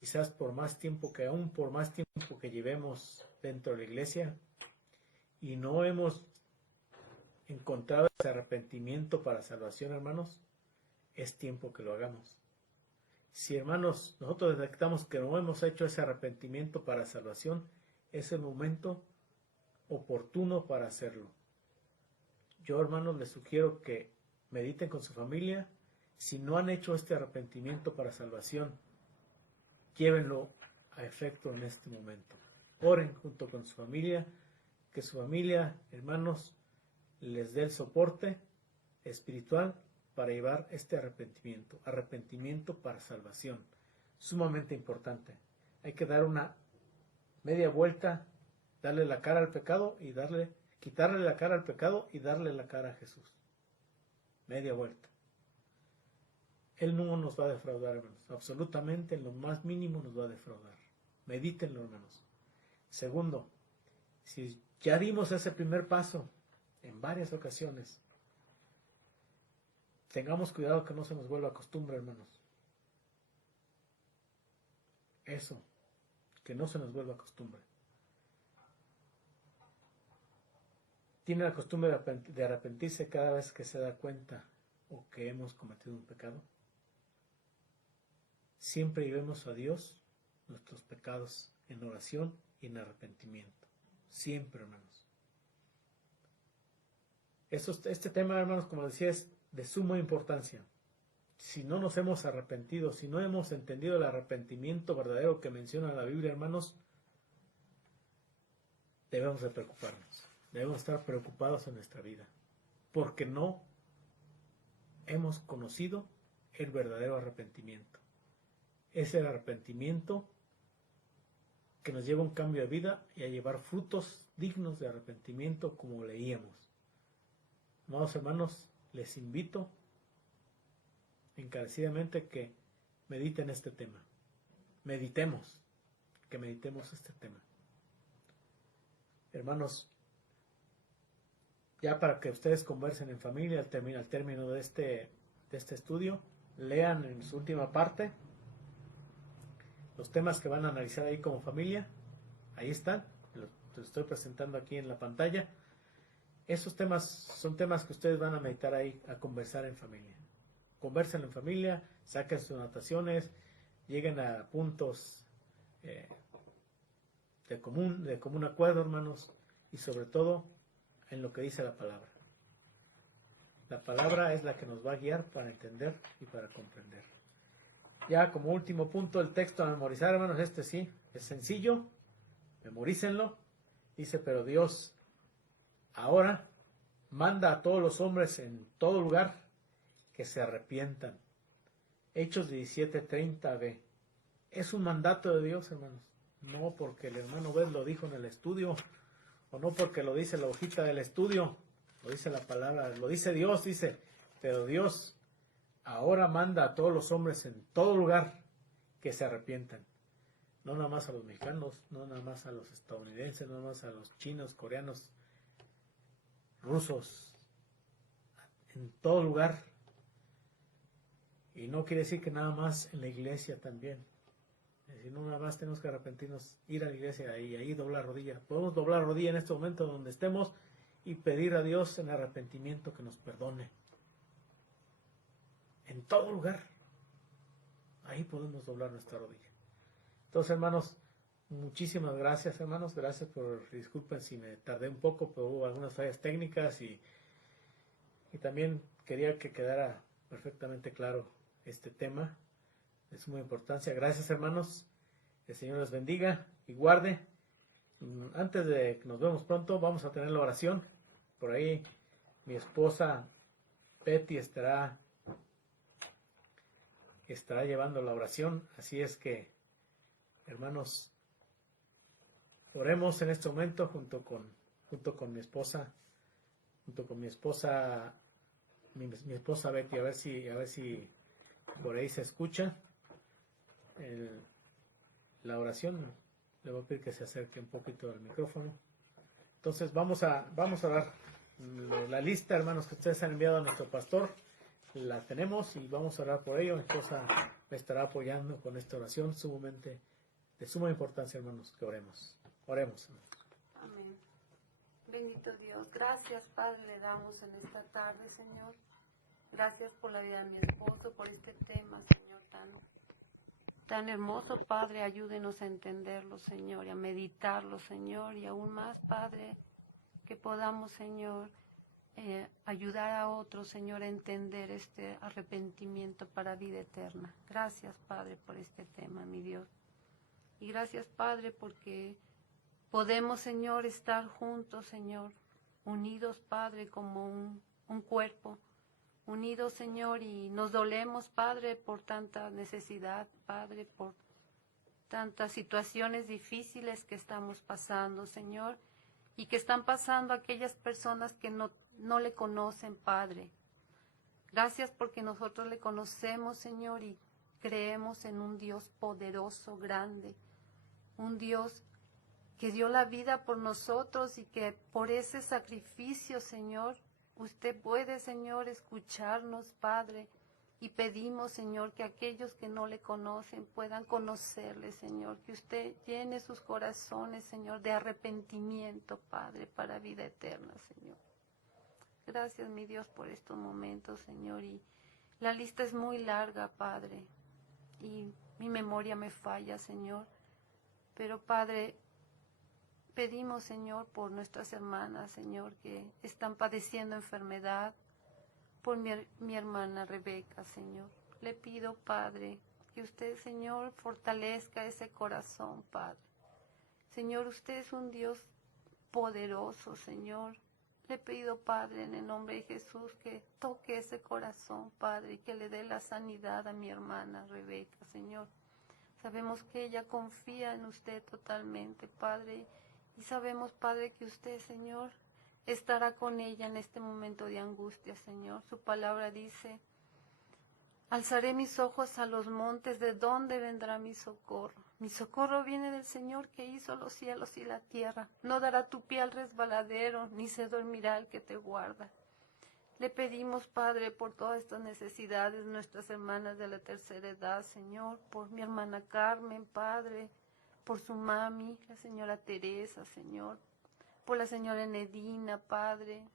quizás por más tiempo que llevemos dentro de la iglesia y no hemos encontrado ese arrepentimiento para salvación, hermanos, es tiempo que lo hagamos. Si, hermanos, nosotros detectamos que no hemos hecho ese arrepentimiento para salvación, es el momento oportuno para hacerlo. Yo, hermanos, les sugiero que mediten con su familia. Si no han hecho este arrepentimiento para salvación, llévenlo a efecto en este momento. Oren junto con su familia, que su familia, hermanos, les dé el soporte espiritual para llevar este arrepentimiento para salvación. Sumamente importante. Hay que dar una media vuelta, darle la cara al pecado y quitarle la cara al pecado y darle la cara a Jesús. Media vuelta. Él no nos va a defraudar, hermanos. Absolutamente, en lo más mínimo nos va a defraudar. Medítenlo, hermanos. Segundo, si ya dimos ese primer paso en varias ocasiones, tengamos cuidado que no se nos vuelva costumbre, hermanos. Eso, que no se nos vuelva costumbre. ¿Tiene la costumbre de arrepentirse cada vez que se da cuenta o que hemos cometido un pecado? Siempre llevemos a Dios nuestros pecados en oración y en arrepentimiento. Siempre, hermanos. Este tema, hermanos, como decía, es de suma importancia. Si no nos hemos arrepentido, si no hemos entendido el arrepentimiento verdadero que menciona la Biblia, hermanos, debemos de preocuparnos. Debemos estar preocupados en nuestra vida, porque no hemos conocido el verdadero arrepentimiento. Es el arrepentimiento que nos lleva a un cambio de vida y a llevar frutos dignos de arrepentimiento, como leíamos. Amados hermanos, les invito encarecidamente que mediten este tema. Que meditemos este tema. Hermanos, ya para que ustedes conversen en familia al término de este estudio, lean en su última parte los temas que van a analizar ahí como familia. Ahí están, los estoy presentando aquí en la pantalla. Esos temas son temas que ustedes van a meditar ahí, a conversar en familia. Conversen en familia, saquen sus anotaciones, lleguen a puntos de común acuerdo, hermanos, y sobre todo en lo que dice la palabra. La palabra es la que nos va a guiar para entender y para comprender. Ya como último punto, el texto a memorizar, hermanos, este sí, es sencillo, memorícenlo. Dice, pero Dios ahora manda a todos los hombres en todo lugar que se arrepientan. Hechos 17:30b. Es un mandato de Dios, hermanos. No porque el hermano Bed lo dijo en el estudio, o no porque lo dice la hojita del estudio, lo dice la palabra, lo dice Dios, dice, pero Dios ahora manda a todos los hombres en todo lugar que se arrepientan. No nada más a los mexicanos, no nada más a los estadounidenses, no nada más a los chinos, coreanos, rusos, en todo lugar. Y no quiere decir que nada más en la iglesia también. Es decir, no nada más tenemos que arrepentirnos, ir a la iglesia y ahí doblar rodilla. Podemos doblar rodilla en este momento donde estemos y pedir a Dios en arrepentimiento que nos perdone. En todo lugar. Ahí podemos doblar nuestra rodilla. Entonces, hermanos, muchísimas gracias, hermanos. Gracias disculpen si me tardé un poco, pero hubo algunas fallas técnicas y también quería que quedara perfectamente claro este tema. Es de suma importancia. Gracias, hermanos. El Señor les bendiga y guarde. Antes de que nos vemos pronto, vamos a tener la oración. Por ahí mi esposa Betty estará llevando la oración. Así es que, hermanos, oremos en este momento junto con mi esposa, mi esposa Betty, a ver si por ahí se escucha la oración. Le voy a pedir que se acerque un poquito al micrófono. Entonces vamos a dar la lista, hermanos, que ustedes han enviado a nuestro pastor. La tenemos y vamos a orar por ello. Mi esposa me estará apoyando con esta oración de suma importancia, hermanos, que oremos. Oremos, hermanos. Amén. Bendito Dios, gracias, Padre, le damos en esta tarde, Señor. Gracias por la vida de mi esposo, por este tema, Señor, tan hermoso, Padre. Ayúdenos a entenderlo, Señor, y a meditarlo, Señor, y aún más, Padre, que podamos, Señor, ayudar a otros, Señor, a entender este arrepentimiento para vida eterna. Gracias, Padre, por este tema, mi Dios. Y gracias, Padre, porque podemos, Señor, estar juntos, Señor, unidos, Padre, como un cuerpo, unidos, Señor, y nos dolemos, Padre, por tanta necesidad, Padre, por tantas situaciones difíciles que estamos pasando, Señor, y que están pasando aquellas personas que no le conocen, Padre. Gracias porque nosotros le conocemos, Señor, y creemos en un Dios poderoso, grande, un Dios que dio la vida por nosotros y que por ese sacrificio, Señor, usted puede, Señor, escucharnos, Padre, y pedimos, Señor, que aquellos que no le conocen puedan conocerle, Señor, que usted llene sus corazones, Señor, de arrepentimiento, Padre, para vida eterna, Señor. Gracias, mi Dios, por estos momentos, Señor, y la lista es muy larga, Padre, y mi memoria me falla, Señor, pero, Padre, pedimos, Señor, por nuestras hermanas, Señor, que están padeciendo enfermedad, por mi hermana Rebeca, Señor. Le pido, Padre, que usted, Señor, fortalezca ese corazón, Padre. Señor, usted es un Dios poderoso, Señor. Le pido, Padre, en el nombre de Jesús, que toque ese corazón, Padre, y que le dé la sanidad a mi hermana Rebeca, Señor. Sabemos que ella confía en usted totalmente, Padre, y sabemos, Padre, que usted, Señor, estará con ella en este momento de angustia, Señor. Su palabra dice, alzaré mis ojos a los montes, ¿de dónde vendrá mi socorro? Mi socorro viene del Señor que hizo los cielos y la tierra. No dará tu pie al resbaladero, ni se dormirá el que te guarda. Le pedimos, Padre, por todas estas necesidades, nuestras hermanas de la tercera edad, Señor, por mi hermana Carmen, Padre, por su mami, la señora Teresa, Señor, por la señora Enedina, Padre.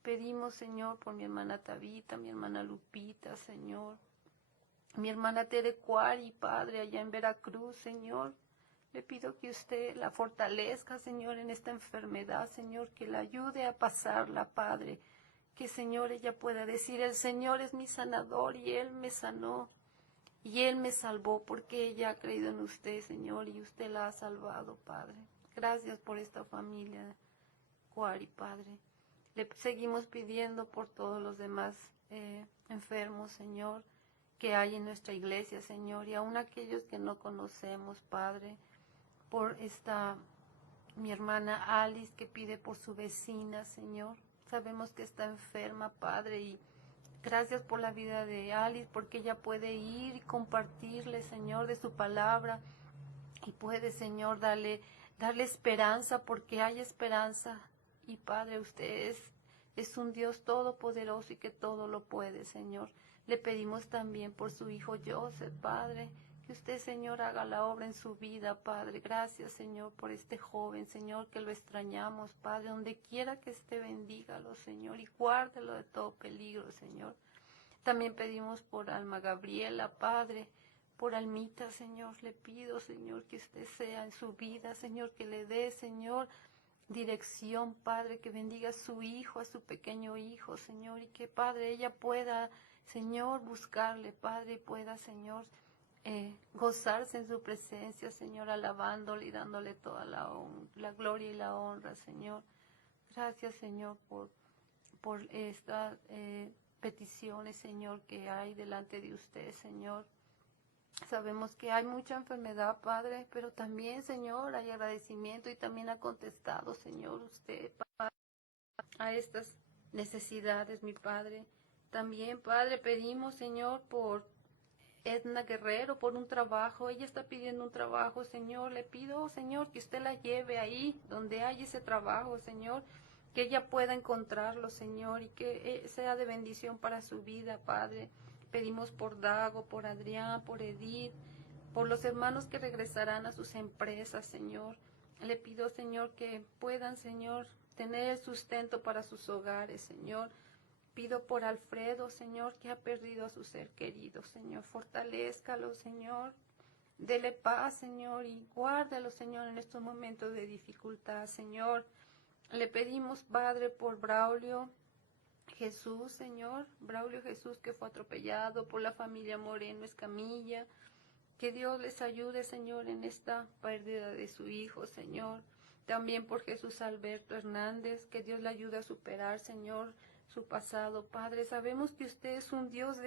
Pedimos, Señor, por mi hermana Tabita, mi hermana Lupita, Señor, mi hermana Tere Cuari, Padre, allá en Veracruz, Señor. Le pido que usted la fortalezca, Señor, en esta enfermedad, Señor, que la ayude a pasarla, Padre. Que, Señor, ella pueda decir, el Señor es mi sanador y Él me sanó y Él me salvó porque ella ha creído en usted, Señor, y usted la ha salvado, Padre. Gracias por esta familia, Cuari, Padre. Le seguimos pidiendo por todos los demás enfermos, Señor, que hay en nuestra iglesia, Señor, y aún aquellos que no conocemos, Padre, por mi hermana Alice que pide por su vecina, Señor. Sabemos que está enferma, Padre, y gracias por la vida de Alice, porque ella puede ir y compartirle, Señor, de su palabra, y puede, Señor, darle esperanza, porque hay esperanza. Y Padre, usted es un Dios todopoderoso y que todo lo puede, Señor. Le pedimos también por su hijo Joseph, Padre, que usted, Señor, haga la obra en su vida, Padre. Gracias, Señor, por este joven, Señor, que lo extrañamos, Padre. Donde quiera que esté, bendígalo, Señor, y guárdelo de todo peligro, Señor. También pedimos por Alma Gabriela, Padre, por Almita, Señor. Le pido, Señor, que usted sea en su vida, Señor, que le dé, Señor, dirección, Padre, que bendiga a su hijo, a su pequeño hijo, Señor, y que, Padre, ella pueda, Señor, buscarle, Padre, y pueda, Señor, gozarse en su presencia, Señor, alabándole y dándole toda la gloria y la honra, Señor. Gracias, Señor, por estas peticiones, Señor, que hay delante de usted, Señor. Sabemos que hay mucha enfermedad, Padre, pero también, Señor, hay agradecimiento y también ha contestado, Señor, usted, Padre, a estas necesidades, mi Padre. También, Padre, pedimos, Señor, por Edna Guerrero, por un trabajo. Ella está pidiendo un trabajo, Señor. Le pido, Señor, que usted la lleve ahí donde hay ese trabajo, Señor, que ella pueda encontrarlo, Señor, y que sea de bendición para su vida, Padre. Pedimos por Dago, por Adrián, por Edith, por los hermanos que regresarán a sus empresas, Señor. Le pido, Señor, que puedan, Señor, tener el sustento para sus hogares, Señor. Pido por Alfredo, Señor, que ha perdido a su ser querido, Señor. Fortalézcalo, Señor. Dele paz, Señor, y guárdalo, Señor, en estos momentos de dificultad, Señor. Le pedimos, Padre, por Braulio Jesús, Señor. Braulio Jesús, que fue atropellado por la familia Moreno Escamilla. Que Dios les ayude, Señor, en esta pérdida de su hijo, Señor. También por Jesús Alberto Hernández, que Dios le ayude a superar, Señor, su pasado. Padre, sabemos que usted es un Dios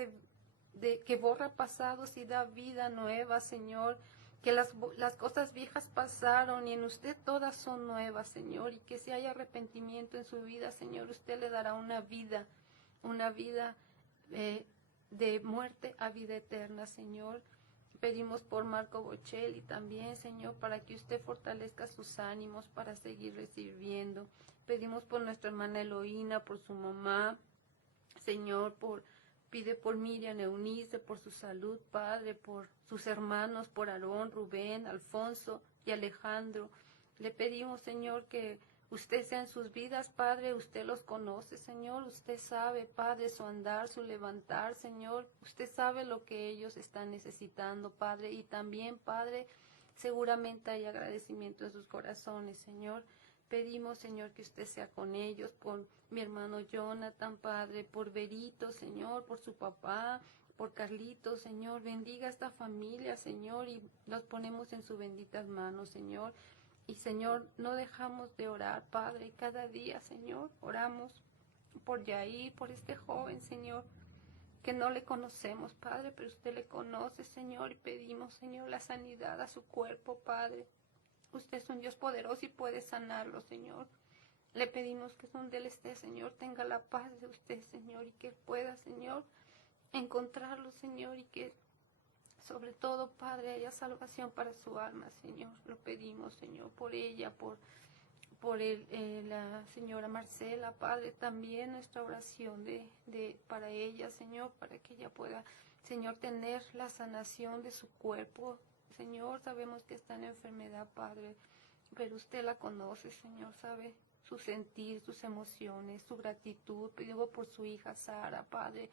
que borra pasados y da vida nueva, Señor. Que las cosas viejas pasaron y en usted todas son nuevas, Señor. Y que si hay arrepentimiento en su vida, Señor, usted le dará una vida de muerte a vida eterna, Señor. Pedimos por Marco Bocelli también, Señor, para que usted fortalezca sus ánimos para seguir recibiendo. Pedimos por nuestra hermana Eloína, por su mamá, Señor, pide por Miriam Eunice, por su salud, Padre, por sus hermanos, por Aarón, Rubén, Alfonso y Alejandro. Le pedimos, Señor, que usted sea en sus vidas, Padre, usted los conoce, Señor, usted sabe, Padre, su andar, su levantar, Señor, usted sabe lo que ellos están necesitando, Padre, y también, Padre, seguramente hay agradecimiento en sus corazones, Señor. Pedimos, Señor, que usted sea con ellos, por mi hermano Jonathan, Padre, por Berito, Señor, por su papá, por Carlito, Señor, bendiga a esta familia, Señor, y los ponemos en sus benditas manos, Señor. Y, Señor, no dejamos de orar, Padre, cada día, Señor, oramos por Yair, por este joven, Señor, que no le conocemos, Padre, pero usted le conoce, Señor, y pedimos, Señor, la sanidad a su cuerpo, Padre. Usted es un Dios poderoso y puede sanarlo, Señor. Le pedimos que donde Él esté, Señor, tenga la paz de usted, Señor, y que pueda, Señor, encontrarlo, Señor, y que sobre todo, Padre, haya salvación para su alma, Señor. Lo pedimos, Señor, por ella, por la señora Marcela, Padre, también nuestra oración para ella, Señor, para que ella pueda, Señor, tener la sanación de su cuerpo. Señor, sabemos que está en enfermedad, Padre, pero usted la conoce, Señor, sabe su sentir, sus emociones, su gratitud. Pedimos por su hija Sara, Padre.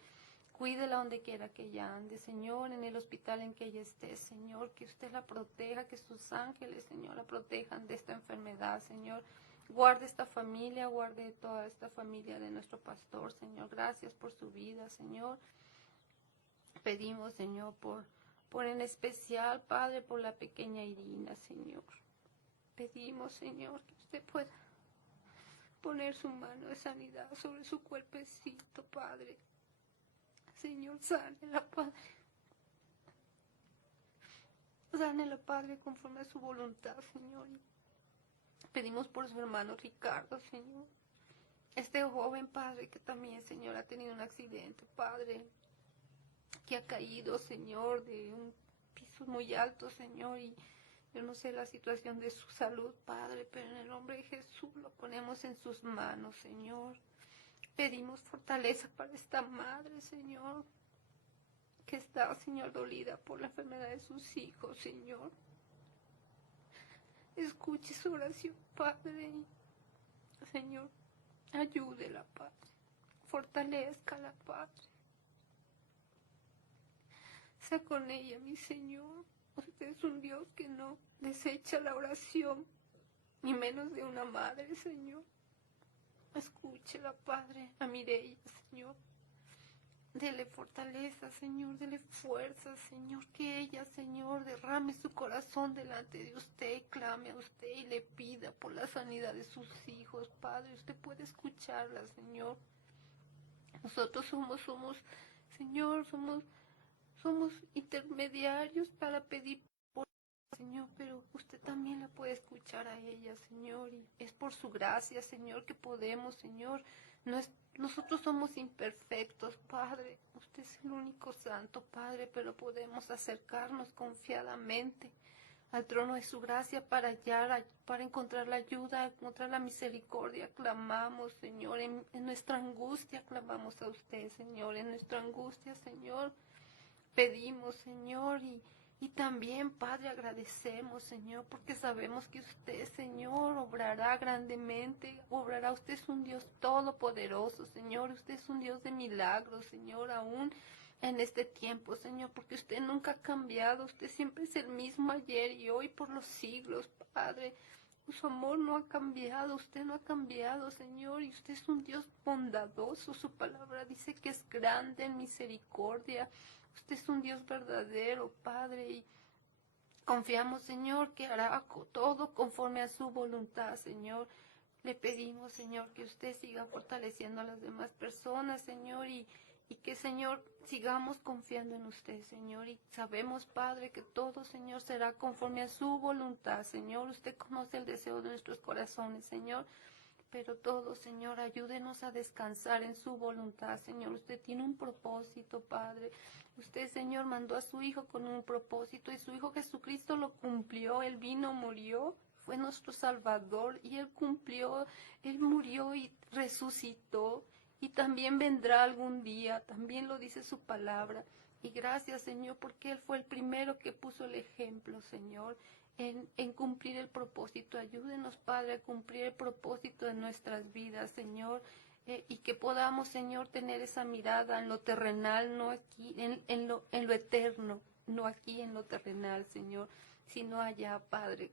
Cuídela donde quiera que ella ande, Señor, en el hospital en que ella esté, Señor, que usted la proteja, que sus ángeles, Señor, la protejan de esta enfermedad, Señor. Guarde esta familia, guarde toda esta familia de nuestro pastor, Señor. Gracias por su vida, Señor. Pedimos, Señor, por en especial, Padre, por la pequeña Irina, Señor. Pedimos, Señor, que usted pueda poner su mano de sanidad sobre su cuerpecito, Padre. Señor, sánela, Padre. Sánela, Padre, conforme a su voluntad, Señor. Pedimos por su hermano Ricardo, Señor. Este joven, Padre, que también, Señor, ha tenido un accidente, Padre, que ha caído, Señor, de un piso muy alto, Señor, y yo no sé la situación de su salud, Padre, pero en el nombre de Jesús lo ponemos en sus manos, Señor. Pedimos fortaleza para esta madre, Señor, que está, Señor, dolida por la enfermedad de sus hijos, Señor. Escuche su oración, Padre. Señor, ayúdela, Padre. Fortalezcala, Padre. Sea con ella, mi Señor. Usted es un Dios que no desecha la oración, ni menos de una madre, Señor. Escúchela, Padre, a Mireia, Señor. Dele fortaleza, Señor, dele fuerza, Señor, que ella, Señor, derrame su corazón delante de usted, clame a usted y le pida por la sanidad de sus hijos, Padre. Usted puede escucharla, Señor. Nosotros somos, Señor, somos intermediarios para pedir por ella, Señor, pero usted también la puede escuchar a ella, Señor, y es por su gracia, Señor, que podemos, Señor. Nosotros somos imperfectos, Padre. Usted es el único santo, Padre, pero podemos acercarnos confiadamente al trono de su gracia para hallar, para encontrar la ayuda, encontrar la misericordia. Clamamos, Señor, en nuestra angustia clamamos a usted, Señor, en nuestra angustia, Señor. Pedimos, Señor, y también, Padre, agradecemos, Señor, porque sabemos que usted, Señor, obrará grandemente, obrará. Usted es un Dios todopoderoso, Señor. Usted es un Dios de milagros, Señor, aún en este tiempo, Señor, porque usted nunca ha cambiado. Usted siempre es el mismo ayer y hoy por los siglos, Padre. Su amor no ha cambiado, usted no ha cambiado, Señor, y usted es un Dios bondadoso. Su palabra dice que es grande en misericordia. Usted es un Dios verdadero, Padre, y confiamos, Señor, que hará todo conforme a su voluntad, Señor. Le pedimos, Señor, que usted siga fortaleciendo a las demás personas, Señor, y que, Señor, sigamos confiando en usted, Señor. Y sabemos, Padre, que todo, Señor, será conforme a su voluntad, Señor. Usted conoce el deseo de nuestros corazones, Señor. Pero todo, Señor, ayúdenos a descansar en su voluntad, Señor. Usted tiene un propósito, Padre. Usted, Señor, mandó a su Hijo con un propósito y su Hijo Jesucristo lo cumplió. Él vino, murió, fue nuestro Salvador y Él cumplió. Él murió y resucitó y también vendrá algún día. También lo dice su palabra. Y gracias, Señor, porque Él fue el primero que puso el ejemplo, Señor. En cumplir el propósito. Ayúdenos, Padre, a cumplir el propósito de nuestras vidas, Señor, y que podamos, Señor, tener esa mirada en lo terrenal, no aquí, en lo eterno, no aquí en lo terrenal, Señor, sino allá, Padre.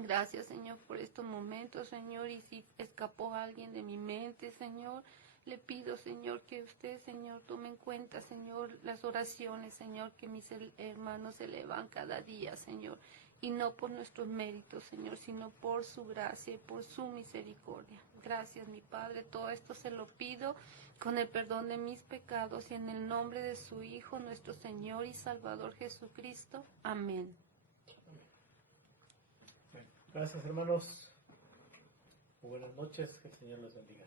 Gracias, Señor, por estos momentos, Señor, y si escapó alguien de mi mente, Señor, le pido, Señor, que usted, Señor, tome en cuenta, Señor, las oraciones, Señor, que mis hermanos elevan cada día, Señor, y no por nuestros méritos, Señor, sino por su gracia y por su misericordia. Gracias, mi Padre, todo esto se lo pido con el perdón de mis pecados y en el nombre de su Hijo, nuestro Señor y Salvador Jesucristo. Amén. Gracias, hermanos. Buenas noches, que el Señor los bendiga.